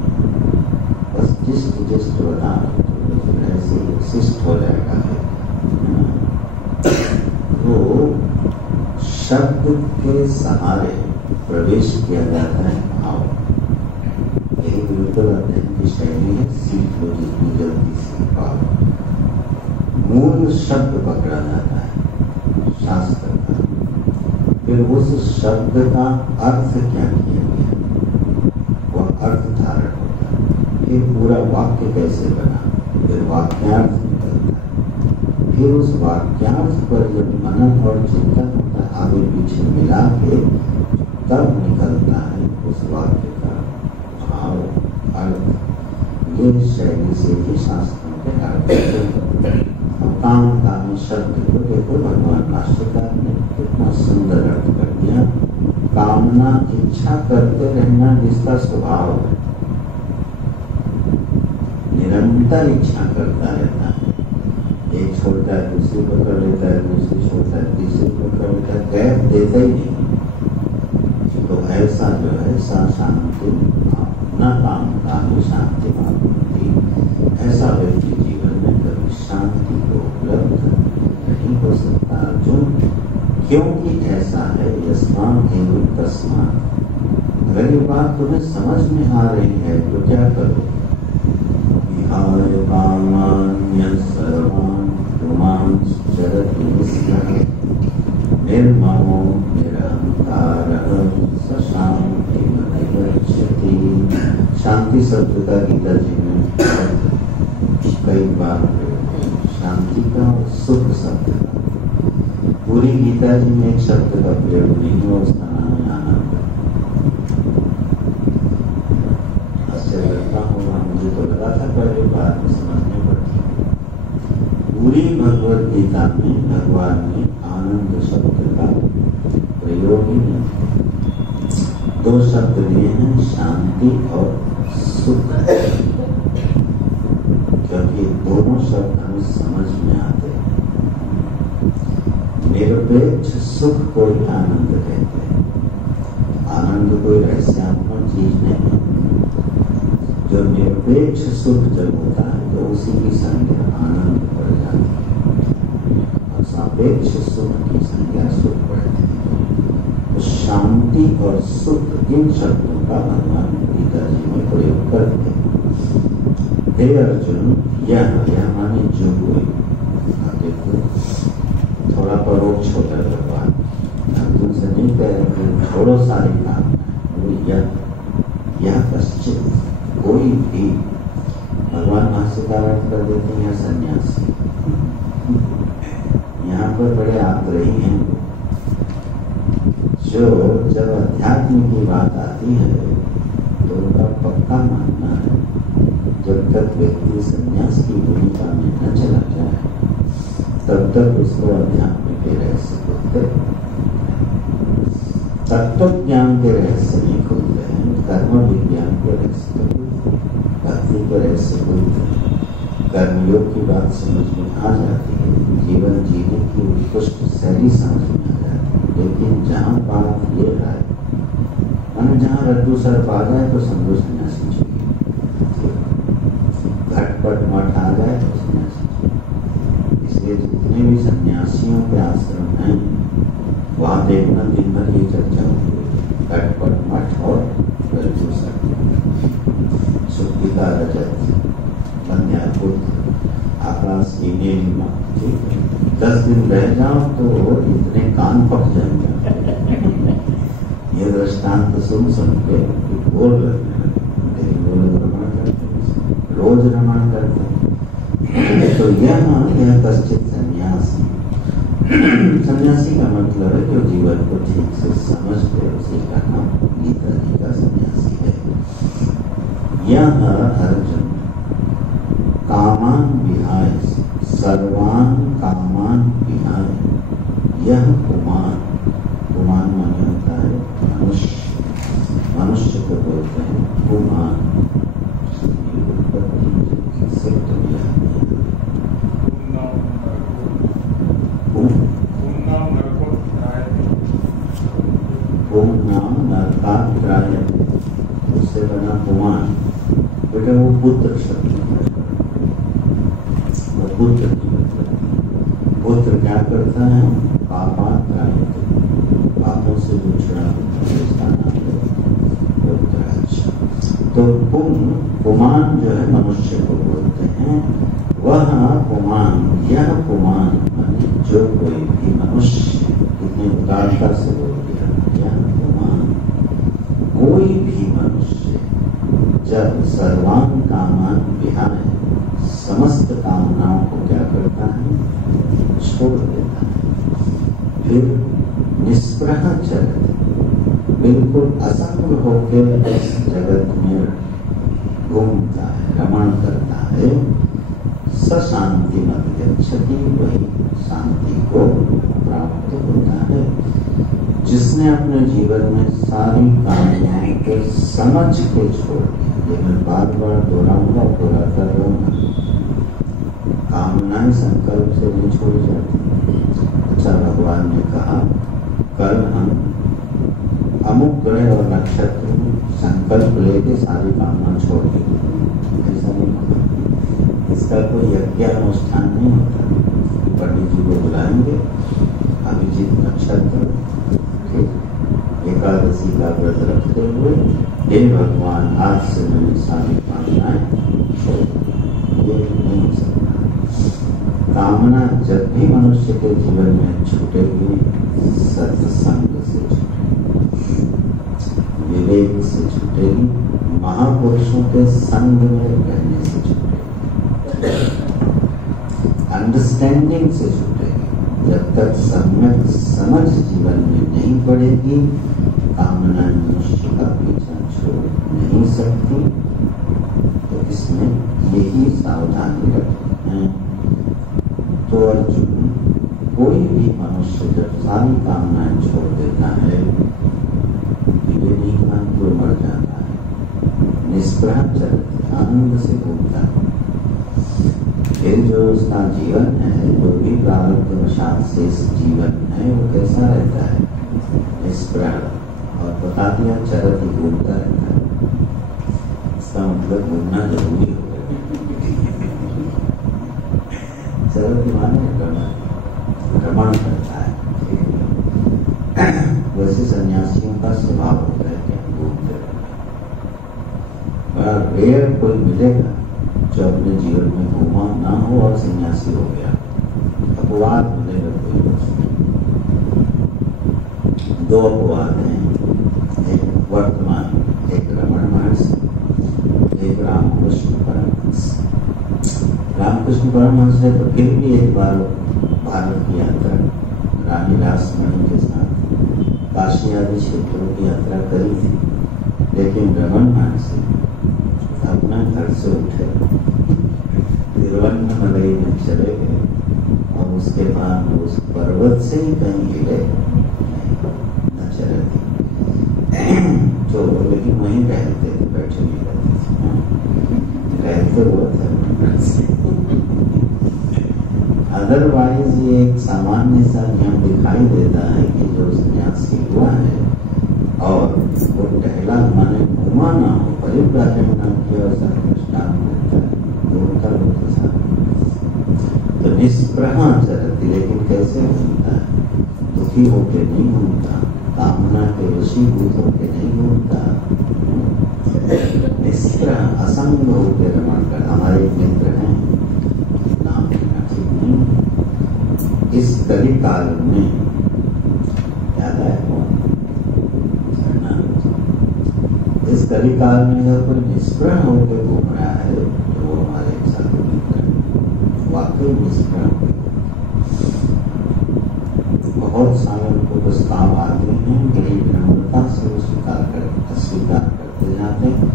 बस जिस्ट बता ऐसे शिष्ट हो जाएगा। तो शब्द के सहारे प्रवेश किया जाता है भाव। यही बिल्कुल अध्ययन की शैली है, सीख लो जितनी जल्दी सीख पाओ। मूल शब्द पकड़ा जाता है शास्त्र का, फिर उस शब्द का अर्थ क्या किया गया, वह अर्थ धारण होता है। फिर पूरा वाक्य कैसे बना, फिर वाक्यार्थ निकलता है। फिर उस वाक्यार्थ पर जब मनन और चिंतन होता है आगे पीछे मिला के, तब निकलता है उस वाक्य का भाव अर्थ। ये शैली से ही शास्त्रों के अर्थ। काम कामी शब्द को देखो, भगवान भाष्यकार ने कितना सुंदर अर्थ कर दिया। कामना इच्छा करते रहना जिसका स्वभाव है, निरंतर इच्छा करता रहता है। एक छोड़ता है दूसरी पकड़ लेता है, दूसरी छोड़ता है तीसरी पकड़ लेता है, गैप देता ही नहीं। तो ऐसा जो है सा शांति न काम कामी शांति मांगती, ऐसा व्यक्ति जीवन में कभी शांति को उपलब्ध नहीं हो सकता। अर्जुन, क्योंकि ऐसा है यस्मात् एवं तस्मात्। अगर ये बात तुम्हें समझ में आ रही है तो क्या करो, विहाय कामान्यः सर्वान् पुमांश्चरति निःस्पृहः निर्ममो निरहंकारः स शान्तिमधिगच्छति। शांति शब्द का गीता जी में कई बार शांति का और सुख शब्द का, पूरी गीता जी में एक शब्द का प्रयोग नहीं है, उसका नाम है आनंद। आश्चर्य लगता होगा, मुझे तो लगा था पहले बात में समझने पड़ती। पूरी भगवद गीता में भगवान ने आनंद शब्द का प्रयोग ही नहीं, 2 शब्द लिए हैं, शांति और सुख, क्योंकि दोनों शब्द हमें समझ में आते हैं। निरपेक्ष सुख को ही आनंद कहते हैं। आनंद कोई रहस्यात्मक चीज नहीं है। जो निरपेक्ष सुख जब होता है तो उसी की संज्ञा आनंद पड़ जाती है, और सापेक्ष सुख की संज्ञा सुख पड़ती है। तो शांति और सुख, इन शब्दों का भगवान गीता जी में प्रयोग करते हैं। हे अर्जुन, यह माने जो कोई, देखो थोड़ा परोक्ष होता है भगवान, अर्जुन से नहीं कह रहे छोड़ो सारे काम, यह कश्चित कोई भी, भगवान भाष्यकार कर देते हैं सन्यासी। यहाँ पर बड़े आग्रही हैं जो जब अध्यात्म की बात आती है तो उनका पक्का मानना है जब तक व्यक्ति संन्यास की भूमिका में न चला जाए तब तक उसको अध्यात्म के रहस्य खुलते, तत्व ज्ञान के रहस्य नहीं खुलते हैं, कर्म विज्ञान के रहस्य, भक्ति के रहस्य खुलते हैं। कर्मयोग की बात समझ में आ जाती है, जीवन जीने की उत्कृष्ट शैली समझ में आ जाती है। लेकिन जहाँ बात ये है, मैंने जहाँ रज्जू सर्प आ जाए तो समझो सन्यासी चाहिए, घटपट मठ आ जाए तो सन्यासी चाहिए। इसलिए जितने भी सन्यासियों के आश्रम हैं वहाँ देखना दिन भर ये चर्चा होती है, घटपट मठ और रज्जू सर्प, सुखिता रजत, बंध्यापुत्र, आकाश की नीलिमा। 10 दिन रह जाओ तो इतने कान पक जाएंगे। ये दृष्टांत सुन सुन के बोल रहे रमण करते, रोज रमण करते। तो यह कश्चित सन्यासी, सन्यासी का मतलब है जो जीवन को ठीक से समझते, उसी का नाम गीता जी का सन्यासी है। यह अर्जुन कामान विहाय, सर्वान कामान विहाय, यह पुमान, पुमान माने होता है मनुष्य, मनुष्य को बोलते हैं पुमान। उससे बना पुमान, बेटा वो पुत्र शब्द है, वो पुत्र की मतलब। पुत्र क्या करता है? पापात रायते, पापों से छुड़ा उसका नाम है पुत्र। तो पुमान जो है मनुष्य को बोलते हैं, वह पुमान, यह पुमान माने जो कोई भी मनुष्य, कितने उदारता से बोल दिया, यह पुमान कोई भी मनुष्य जब सर्वान कामान विहाय, समस्त कामनाओं को क्या करता है? छोड़ देता है। फिर निष्प्रह जगत, बिल्कुल असंग होकर इस जगत में घूमता है, रमण करता है। स शांति मत गच्छति, वही शांति को प्राप्त होता है। जिसने अपने जीवन में सारी कामनाओं को समझ के छोड़ दिया, ये मैं बार बार दोहराऊंगा, दोहराता रहूंगा, कामनाएं संकल्प से नहीं छोड़ी जाती। अच्छा, भगवान ने कहा कल हम अमुक ग्रह और नक्षत्र में संकल्प लेके सारी कामना छोड़ दी, ऐसा नहीं होता। इसका कोई यज्ञ अनुष्ठान नहीं होता। पंडित जी को बुलाएंगे, अभिजीत नक्षत्र, एकादशी का व्रत रखते हुए, हे भगवान आज से मैंने सारी कामनाएं छोड़ दी, ये नहीं हो सकता। कामना जब भी मनुष्य के जीवन में छूटेगी, सत्संग से छूटेगी, विवेक से छूटेगी, महापुरुषों के संग में रहने से छूटेगी, अंडरस्टैंडिंग से छूटेगी। जब तक सम्यक समझ जीवन में नहीं पड़ेगी, कामना मनुष्य का पीछा छोड़ नहीं सकती। तो इसमें यही सावधानी रखनी है। तो अर्जुन, कोई भी मनुष्य जब सारी कामनाएं छोड़ देता है, विवेक जो मर जाता है, निष्प्रह चलते आनंद से घूमता है। फिर जो उसका जीवन है, जो भी प्रारब्ध वशात शेष जीवन है, वो कैसा रहता है? निष्प्रह, और बता दिया चरत ही घूमता रहता है। इसका मतलब घूमना जरूरी हो गया। चरत ही माने भ्रमण करता है। वैसे सन्यासियों का स्वभाव होता है कि घूमते रहना। रेयर कोई मिलेगा जो अपने जीवन में घूमा ना हो और सन्यासी हो गया। अपवाद मिलेगा कोई। दो अपवाद हैं, एक वर्तमान, एक रमण महर्षि, एक रामकृष्ण परमहंस। रामकृष्ण परमहंस ने तो फिर भी एक बार भारत की यात्रा रानी रासमणी के साथ काशी आदि क्षेत्रों की यात्रा करी थी। लेकिन रमण महर्षि अपना घर से उठे, तिरुवन्नमलई में चले गए और उसके बाद उस पर्वत से ही कहीं हिले न चले थे। तो लेकिन वहीं रहते थे, बैठे नहीं रहते थे, रहते हुए थे। अदरवाइज ये एक सामान्य सा नियम दिखाई देता है कि जो सन्यासी हुआ है और वो टहला माने घुमा ना हो, परिव्राजन ना किया और सर्वनिष्ठान होता है तो निष्प्रहा चलती। लेकिन कैसे घूमता है? दुखी होके नहीं घूमता, कामना के वशीभूत होके नहीं घूमता, निष्प्रह असंग होकर रमण कर। हमारे एक मित्र हैं, नाम लेना ठीक नहीं, इस कली काल में याद है कौन? इस कली काल में अगर कोई निष्प्रह होकर घूम रहा है तो वो हमारे साथ मित्र वाकई निष्प्रह होकर। बहुत सारे उनको प्रस्ताव आते हैं, बड़ी विनम्रता से वो स्वीकार करते जाते हैं।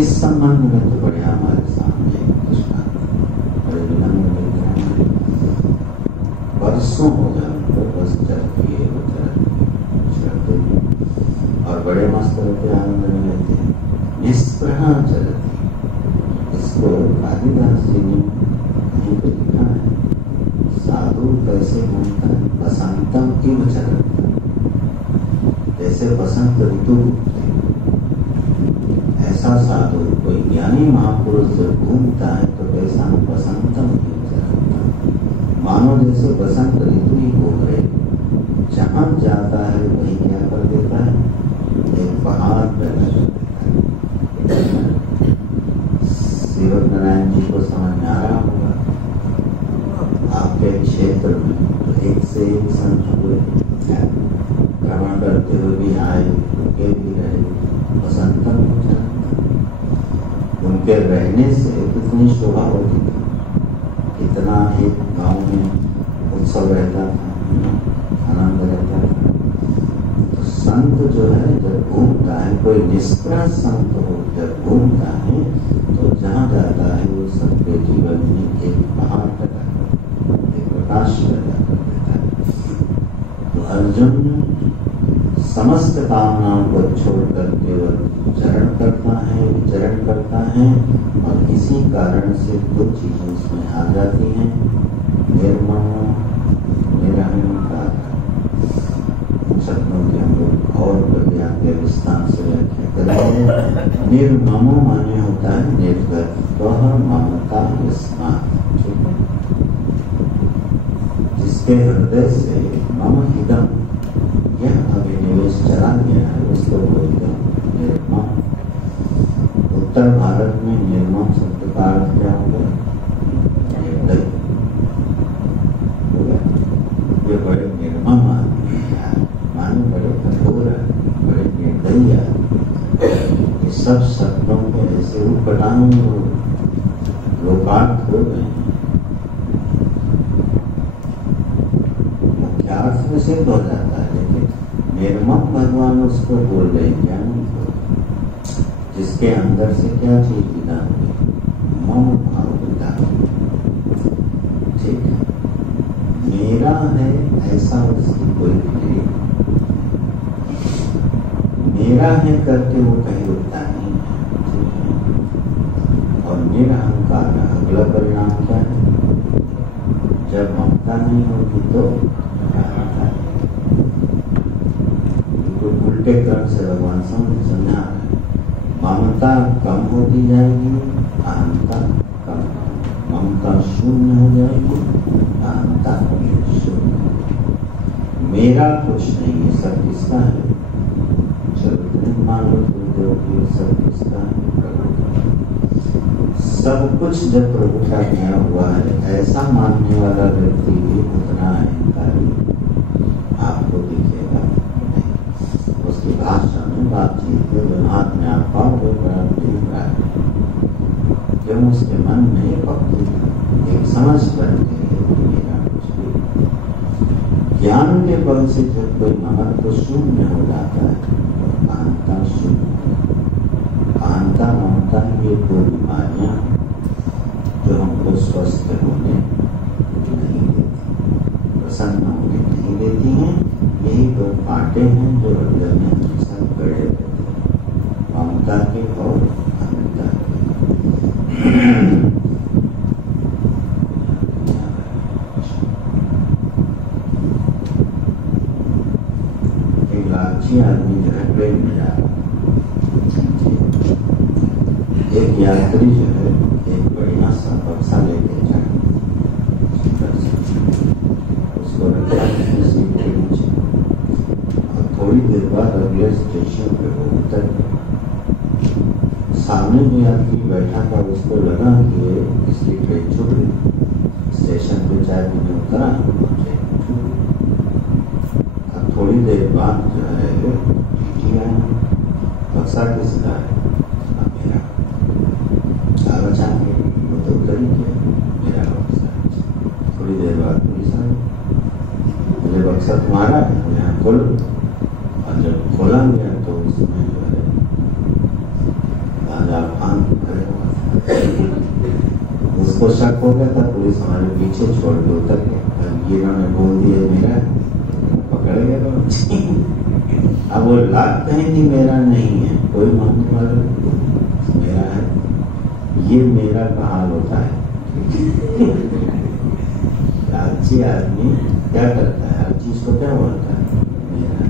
इस संबंध में तो बढ़िया हमारे सामने कृष्णा बड़े विनम्र मित्र हैं, वर्षों हो गए उनको बस चलती है वो चलते और बड़े मस्त रहते, आनंद में रहते हैं। निष्प्रहा चलती, इसको कालिदास जी ने कहीं पे लिखा है, साधु कैसे घूमता है? बसंतम किम चलता, जैसे बसंत ऋतु घूमते, ऐसा साधु कोई ज्ञानी महापुरुष जब घूमता है तो कैसा? बसंतम किम चलता, मानो जैसे बसंत ऋतु ही घूम रहे, जहां जाता है वही क्या कर देता है? एक पहाड़ पैदा कर देता है। शिव नारायण जी को समझ में आ रहा होगा, आपके क्षेत्र में तो एक से एक संत हुए, भ्रमण करते हुए भी आए, रुके भी रहे, बसंतम हो जाता। उनके रहने से कितनी शोभा होती थी, कितना एक गांव में उत्सव रहता था, आनंद रहता था। तो संत जो है जब घूमता है, कोई निष्प्रह संत हो जब घूमता है तो जहाँ जाता है वो सबके जीवन में एक पहाड़ पैदा कर, एक प्रकाश पैदा कर देता है। तो अर्जुन समस्त कामनाओं को छोड़ कर केवल चरण करता है, विचरण करता है और इसी कारण से दो चीजें उसमें आ जाती हैं, निर्मम निरहंकार। शब्दों के हम लोग और कभी आगे विस्तार से व्याख्या करेंगे। निर्ममो माने होता है निर्गत ममता स्मार्ट, ठीक है, जिसके हृदय से मम हिदम यह अभिनिवेश चला गया है उसको बोलते हैं निर्मम। उत्तर भारत में निर्मम शब्द का अर्थ क्या होगा? निर्दयी हो गया। ये बड़े निर्मम आदमी है, मानो बड़े कठोर है, बड़े निर्दयी है। ये सब शब्दों के ऐसे उपटांग लोकार्थ हो गए हैं, मुख्यार्थ में सिद्ध हो जाता है, लेकिन निर्मम भगवान उसको बोल रहे क्या नहीं बोल रहे, जिसके अंदर से क्या चीज विदा हुई? मम भाव विदा हुई, ठीक है, मेरा है ऐसा उसकी कोई भी मेरा है करके वो कहीं रुकता नहीं है, ठीक है। और निरहंकार का अगला परिणाम क्या है? जब ममता नहीं होगी तो अहंकार। उल्टे क्रम से भगवान समझा रहे, ममता कम होती जाएगी, अहंता कम, ममता शून्य हो जाएगी, अहंता शून्य। मेरा कुछ नहीं है, सब किसका है? चलो मान लो सब किसका है? प्रभु का। सब कुछ जब प्रभु का दिया हुआ है, ऐसा मानने वाला व्यक्ति भी उतना अहंकारी आपको दिखेगा नहीं। उसकी भाषा में बातचीत में व्यवहार में आप पाओगे क्यों? उसके मन में पक्की एक समझ बन गई है कि मेरा कुछ भी। ज्ञान के बल से जब कोई महत्व शून्य हो जाता है तो अहंता शून्य, अहंता ममता ये दो बीमारियां जो हमको स्वस्थ होने नहीं देती, प्रसन्न होने नहीं देती हैं। यही दो कांटे हैं जो हृदय में हमेशा गड़े रहते हैं, ममता के और अहंता के। ये आदमी जो है ट्रेन में जा रहा है। एक यात्री जो है एक बढ़िया सा बक्सा लेके जाए, उसको रखा सीट के नीचे, और थोड़ी देर बाद अगले स्टेशन पे वो उतर गया। सामने जो यात्री बैठा था उसको लगा कि इसकी ट्रेन छूट गई, स्टेशन पे चाय पीने उतरा, अब थोड़ी देर बाद जो है टीटी आया, बक्सा किसका है? मेरा। बचा के वो तो उतर ही गया, मेरा बक्सा है। थोड़ी देर बाद पुलिस आई, मुझे बक्सा तुम्हारा है, यहाँ खोलो। और जब खोला गया तो उसमें जो है राजा खान खड़े हुआ था। उसको शक हो गया था, पुलिस हमारे पीछे छोड़ के उतर गया। ये इन्होंने बोल दिया मेरा, पकड़ गया तो अब वो लाख कहेंगी मेरा नहीं है, कोई मानने वाला मेरा है, ये मेरा का हाल होता है। अच्छी आदमी क्या करता है, हर चीज को क्या बोलता है मेरा,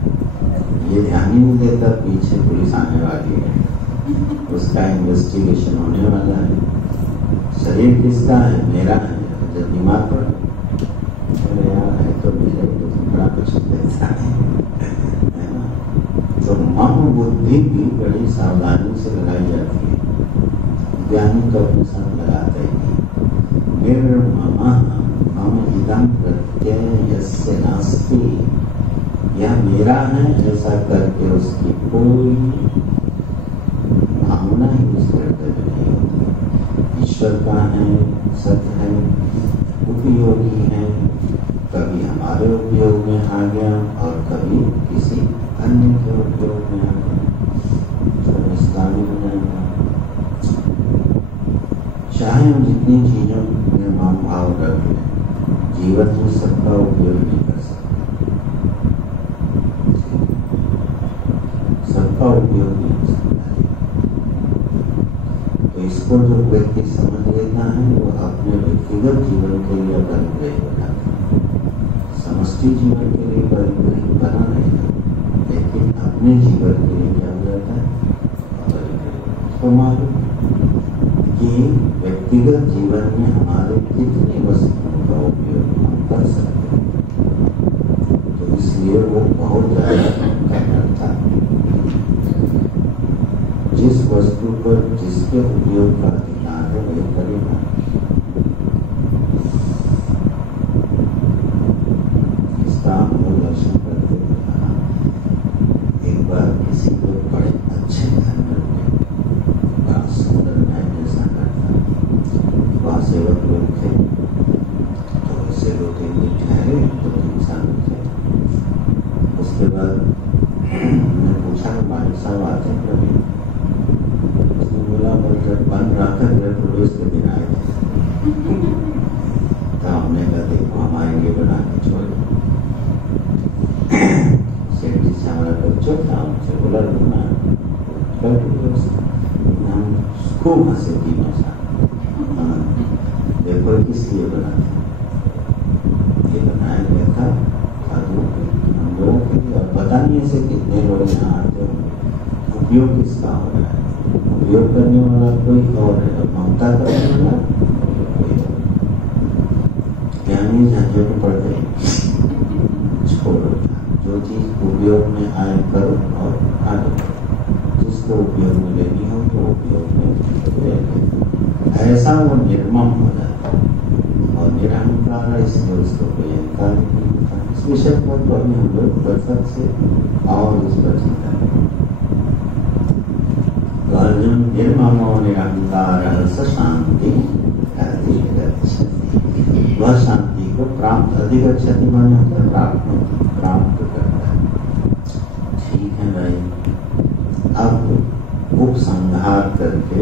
ये ध्यान ही नहीं देता पीछे पुलिस आने वाली है, उसका इन्वेस्टिगेशन होने वाला है। शरीर किसका है? मेरा है। जब दिमाग पर अरे यार है तो मेरे बड़ा कुछ ऐसा है ना। तो मन बुद्धि भी बड़ी सावधानी से लगाई जाती है, ज्ञानी तो अपने साथ लगाते ही। निर्ममः मम इदं प्रत्यय यस्य नास्ति, यह मेरा है ऐसा करके उसकी कोई भावना ही उस कर्तव्य नहीं होती। ईश्वर का है, सत्य है, उपयोगी है, कभी हमारे उपयोग में आ गया और कभी किसी अन्य के उपयोग में आ गया, तो इसका भी हो जाएगा। चाहे हम जितनी चीजों में मान भाव रख लें, जीवन में सबका उपयोग नहीं कर सकते, सबका उपयोग नहीं कर सकता। तो इसको जो व्यक्ति समझ लेता है वो अपने व्यक्तिगत जीवन के लिए परिग्रही बनाता है, समष्टि जीवन के लिए परिग्रही बना रहेगा, लेकिन अपने जीवन के लिए क्या हो जाता है परिग्रही। तो मालूम कि व्यक्तिगत जीवन में हमारे कितनी वस्तुओं का उपयोग हम कर सकते हैं, तो इसलिए वो बहुत ज्यादा करना था। जिस वस्तु पर जिसके उपयोग का अधिकार है वही करेगा। इसका हम दर्शन करते हुए कहा, एक बार किसी को बड़े अच्छे घर में बड़ा सुंदर महल जैसा करता, वहाँ सेवक लोग थे, तो ऐसे 2-3 दिन ठहरे, 2-3 साल थे। उसके बाद मैंने पूछा मालिक साहब आते हैं कभी? उसने बोला जब बंद रहा था मेरे प्रवेश के दिन आए थे। तो हमने कहा देखो हम आएंगे बना के छोड़, सेठ जी से हमारा बच्चों था, उनसे बोला रुकना, हम खूब हंसे तीनों साथ। देखो किस लिए बना था, ये बनाया गया था साधुओं के, हम लोगों के लिए। और पता नहीं ऐसे कितने लोग यहाँ आते होंगे, उपयोग किसका हो रहा है, उपयोग करने वाला कोई और है, ममता करने वाला कोई और। ज्ञानी झंझट पड़ गई, छोड़ो, जो चीज उपयोग में आए करो और आगे बढ़ो, जिसको उपयोग में लेनी हो तो उपयोग में ले लो। ऐसा वो निर्मम हो जाता है और निरहंकार है, इसलिए उसको कोई अहंकार नहीं होता। इस विषय पर तो अभी हम लोग दर्शक से और इस पर चिंता करें। तो अर्जुन निर्ममो निरहंकार स शांति अधिगच्छति, वह शांति को प्राप्त, अधिगच्छति माने होता है प्राप्त करता है। ठीक है भाई, अब उपसंहार करके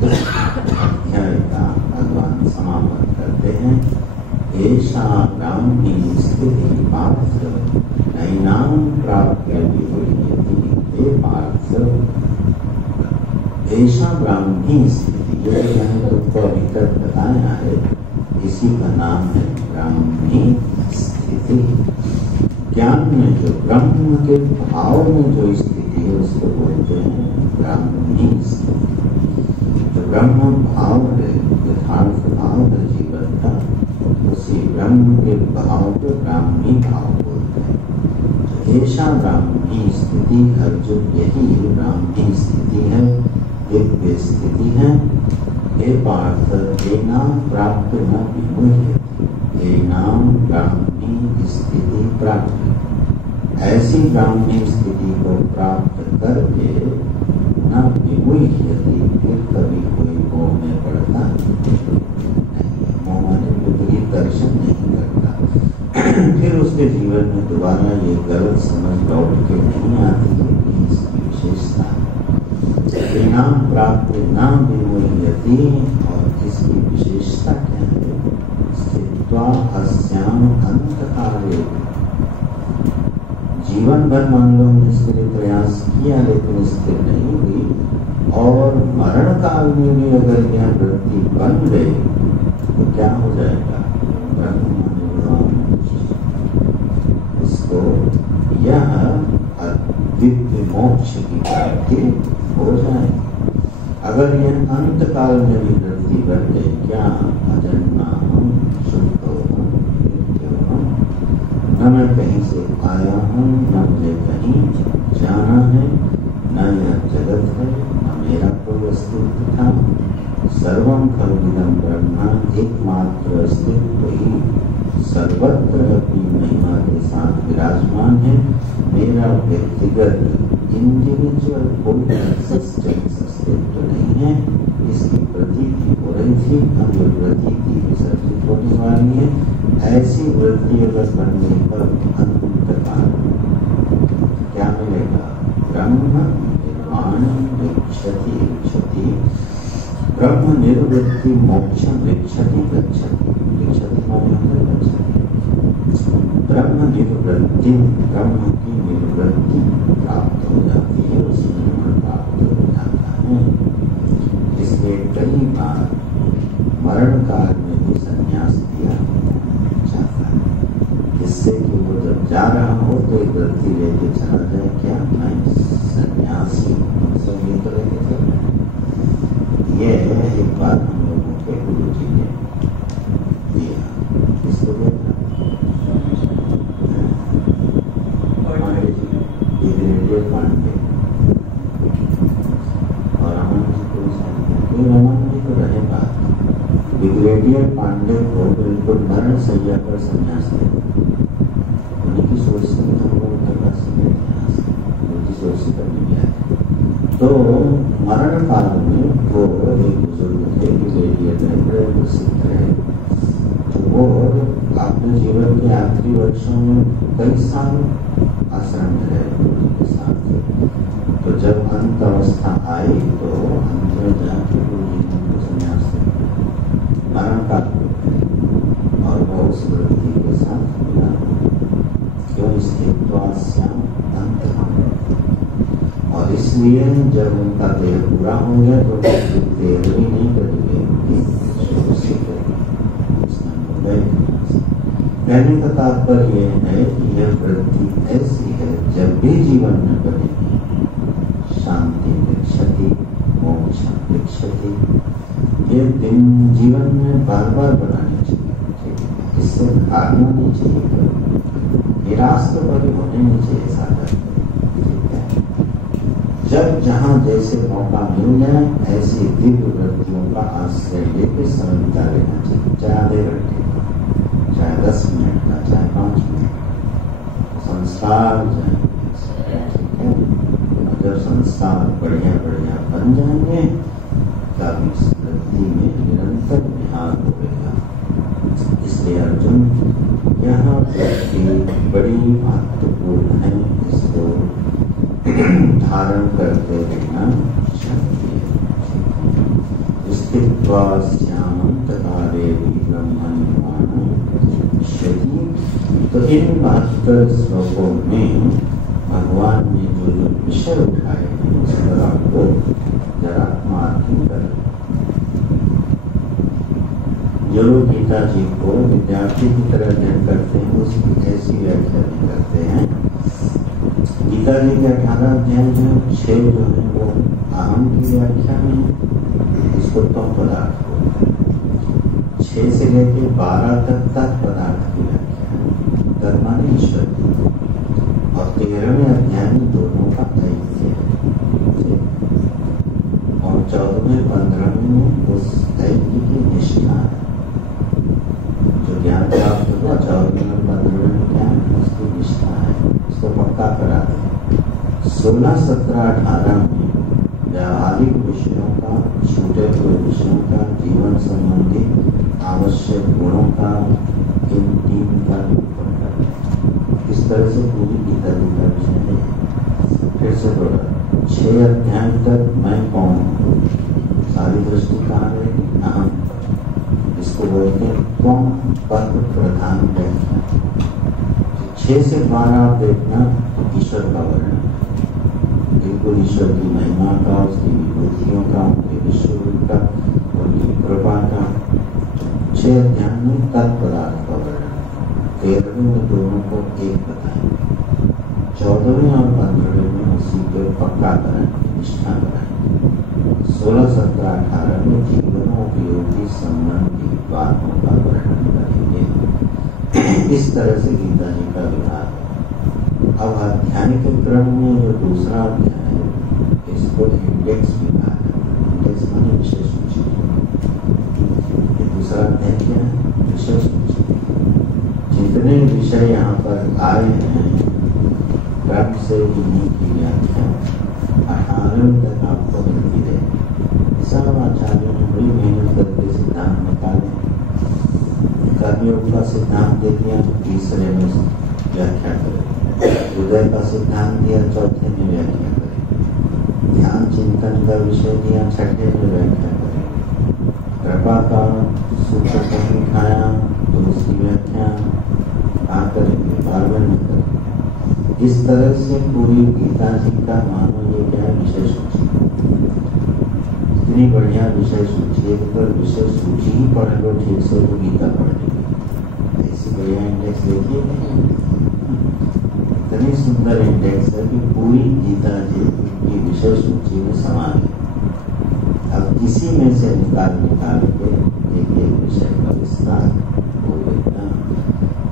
अध्याय का भगवान समापन करते हैं। एषा ब्राह्मी स्थिति पार्थ नैनां प्राप्य विमुह्यति, हे पार्थ एषा ब्राह्मी स्थिति, ये मैंने तुमको अभी तक बताया है, इसी का नाम है ब्राह्मी स्थिति। ज्ञान में जो ब्रह्म के भाव में जो स्थिति है उसको बोलते हैं ब्राह्मणी स्थिति। जो ब्रह्म भाव है, यथार्थ भाव है जीवन का, उसी ब्रह्म के भाव को ब्राह्मणी भाव बोलते हैं। ऐसा ब्राह्मणी स्थिति अर्जुन, यही ब्राह्मणी स्थिति है, दिव्य स्थिति है। हे पार्थ, ये नाम प्राप्त न विमुह्य, ये नाम ब्राह्मणी स्थिति प्राप्त। ऐसी ब्राह्मणी स्थिति को प्राप्त करके न विमुह्यति, फिर कभी कोई मोह में पड़ता नहीं, मोह माने विपरीत दर्शन नहीं करता। फिर उसके जीवन में दोबारा ये गलत समझ लौट के नहीं आती है कि इसकी विशेषता है। नाम प्राप्त न विमुह्यति, और इसकी विशेषता क्या है? स्थित्वा अस्याम अंतकाले, जीवन भर मान लो हमने इसके लिए प्रयास किया लेकिन स्थिर नहीं हुई, और मरण काल में भी अगर यह वृत्ति बन गई तो क्या हो जाएगा? ब्रह्म इसको यह दिव्य मोक्ष की प्राप्ति हो जाए। अगर यह अंत काल में भी वृत्ति बन गई, क्या अजन्मा हूँ, शुद्ध हूँ, नित्य हूँ, न मैं कहीं से आया हूँ, न मुझे कहीं जाना है, न यह जगत है, न मेरा कोई अस्तित्व था, सर्वं खलुइदं ब्रह्म, एकमात्र अस्तित्व ही सर्वत्र अपनी महिमा के साथ विराजमान है। मेरा व्यक्तिगत इंडिविजुअल कोई एक्सिस्टेंस अस्तित्व नहीं है। इसकी प्रतीति हो रही थी, अब ये प्रतीति विसर्जित होने वाली है। ऐसी वृत्ति अगर बनने पर अंतकाल क्या मिलेगा? ब्रह्म निर्वाण विच्छति इच्छति, ब्रह्म निर्वृत्ति मोक्षम विच्छति गच्छति, विच्छति माने होता गच्छति। ब्रह्म निर्वृत्ति, ब्रह्म की निर्वृत्ति प्राप्त हो जाती है, उसमें निर्मल प्राप्त हो जाता है। इसलिए कई बार मरण काल में भी संन्यास दिया जाता है, जिससे कि वो जब जा रहा हो तो एक वृत्ति लेके चला जाए, क्या मैं सन्यासी संगीत लेके चला। ये एक बार हम लोगों के गुरु जी ने दिया, इसको देखा पांडे और रमन जी को, रमन जी को रहे बात, ब्रिगेडियर पांडे को बिल्कुल मरण सैया पर संन्यास दे। उन्हीं की सोच से उनकी सोच से करने गया। तो मरण काल में वो एक बुजुर्ग थे, ब्रिगेडियर रहे, बड़े प्रसिद्ध रहे। तो वो अपने जीवन के आखिरी वर्षों में कई साल आश्रम में रहे उनके साथ। तो जब अंत अवस्था आई तो अंत में जाके गुरु जी ने उनको संन्यास दिया, मरण काल में, और वो उस वृत्ति के साथ मिला। क्यों? स्थित्वास्याम अंतकाल। और इसलिए जब उनका देह पूरा हो गया तो देह भी नहीं करेंगे, कहने का तात्पर्य यह है कि यह वृत्ति ऐसी है, जब भी जीवन में बनेगी शांति विक्षति, मोक्ष विक्षति, ये दिन जीवन में बार बार बनानी चाहिए। इससे भागना नहीं चाहिए, निराश तो कभी होने नहीं चाहिए साधक। जब जहाँ जैसे मौका मिल जाए ऐसी दिव्य वृत्तियों का आश्रय लेकर सरलता लेना चाहिए, चाहे आधे घंटे, चाहे 10 मिनट का, चाहे 5 मिनट, संस्कार जाएंगे। जब संस्कार बढ़िया बढ़िया बन जाएंगे तब इस वृत्ति में निरंतर विहार होगा। इसलिए अर्जुन, यह वृत्ति बड़ी महत्वपूर्ण है, इसको धारण करते रहना चाहिए। स्थित्वा स्यामन्तकाले ब्रह्म निर्वाण विच्छति। तो इन 72 श्लोकों में भगवान ने जो जो विषय उठाए हैं उस पर आपको जरा मार्किंग कर जो लोग गीता जी को विद्यार्थी की तरह अध्ययन करते हैं उसकी ऐसी व्याख्या भी करते हैं। गीता जी के 18 अध्याय में 6 जो है वो अहम की व्याख्या में है, इसको तम पदार्थ बोलते हैं। 6 से लेकर 12 तक तत्पदार्थ की व्याख्या है, तत् माने ईश्वर की। और 13वें अध्याय में दोनों का ऐक्य है और 14वें 15वें में उस ऐक्य की निष्ठा है। जो ज्ञान प्राप्त हुआ 14वें और 15वें में क्या है, उसकी निष्ठा है, उसको पक्का करा दे। 16, 17, 18 में व्यावहारिक विषयों का, छूटे हुए विषयों का, जीवन संबंधी आवश्यक गुणों का, इन 3 का निरूपण करते हैं। इस तरह से पूरी गीता जी का विषय है। फिर से बोला 6 अध्याय तक मैं कौन हूँ, सारी दृष्टि कहाँ रहेगी, अहम। इसको बोलते हैं त्वम पद प्रधान व्याख्या। 6 से 12 आप देखना ईश्वर का वर्णन, बिल्कुल ईश्वर की महिमा का, उसकी विभूतियों का, उनके विश्वरूप का, उनकी कृपा का। 6 अध्याय में तत्पदार्थ का वर्णन, 13वें में दोनों को एक बताएं, 14वें और 15वें में उसी पे पक्का कराएंगे, निष्ठा कराएंगे। 16, 17, 18 में जीवनोपयोगी संबंधी बातों का वर्णन करेंगे। इस तरह से गीता जी का विभाग है। अब अध्याय के क्रम में जो दूसरा अध्याय है इसको इंडेक्स विभाग है। इंडेक्स माने विषय सूची। ये दूसरा अध्याय क्या है, विषय सूची। जितने विषय यहाँ पर आए हैं क्रम से इन्हीं की व्याख्या 18 तक आपको मिलती है। सब आचार्यों ने बड़ी मेहनत करके सिद्धांत निकाले। कर्मयोग का सिद्धांत दे दिया, तीसरे में व्याख्या करें। हृदय का सिद्धांत दिया, चौथे में व्याख्या करें। ध्यान चिंतन का विषय दिया, छठे में व्याख्या करें। कृपा का सूत्र को उठाया तो उसकी व्याख्या कहाँ करेंगे, 12वें में करेंगे। इस तरह से पूरी गीता जी का मानो ये क्या है, विषय सूची। इतनी बढ़िया विषय सूची, एक पर विषय सूची ही पढ़ लो ठीक से तो गीता पढ़ लेगी। ऐसी बढ़िया इंडेक्स देखिए, इतनी सुंदर इंडेक्स है कि पूरी गीता जी की विषय सूची में समा गई। अब इसी में से निकाल के एक विषय का विस्तार हो गया।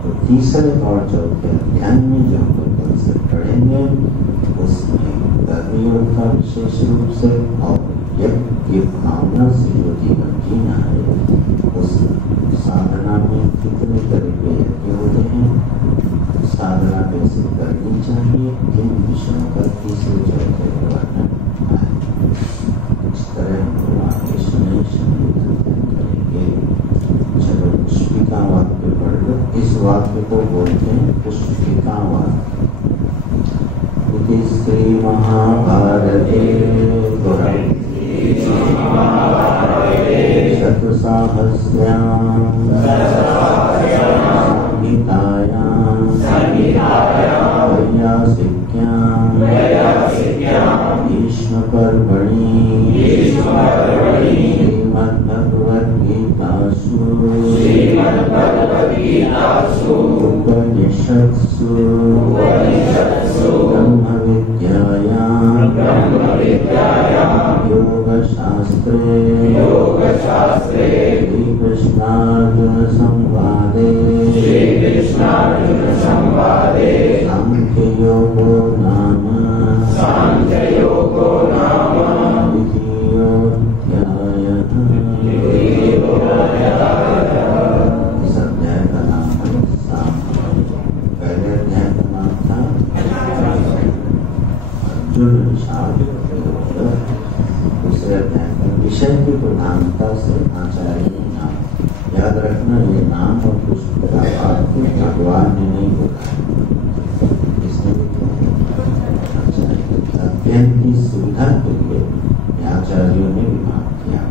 तो तीसरे और चौथे अध्याय में जो हम लोग से पढ़ेंगे उसमें कर्मयोग का विशेष रूप से और यज्ञ की भावना से जो जीवन जीना है उस साधना में कितने तरह के यज्ञ होते हैं, साधना कैसे करनी चाहिए, इन विषयों का तीसरे चौथे वर्णन है। इस तरह हम लोग आगे करेंगे। चलो पुष्पिका वाक्य पढ़ लो। इस वाक्य को बोलते हैं पुष्पिका वाक्य। श्री महाभारते शतसाहस्र्यां संहितायां वैयासिक्यां भीष्मपर्वणि श्रीमद्भगवद्गीतासु उपनिषत्सु ब्रह्मविद्यायां योगशास्त्रे श्रीकृष्णार्जुन संवादे सांख्ययोगो नाम द्वितीयोऽध्यायः। इस अध्याय का नाम है सांख्य। पहले अध्याय का नाम था अर्जुन विषाद। दूसरे अध्याय का विषय की प्रधानता से आचार्य ने नाम याद रखना। ये नाम और पुष्पिका वाक्य भगवान ने नहीं बताया, इसने अध्ययन की सुविधा के लिए आचार्यों ने विभाग किया।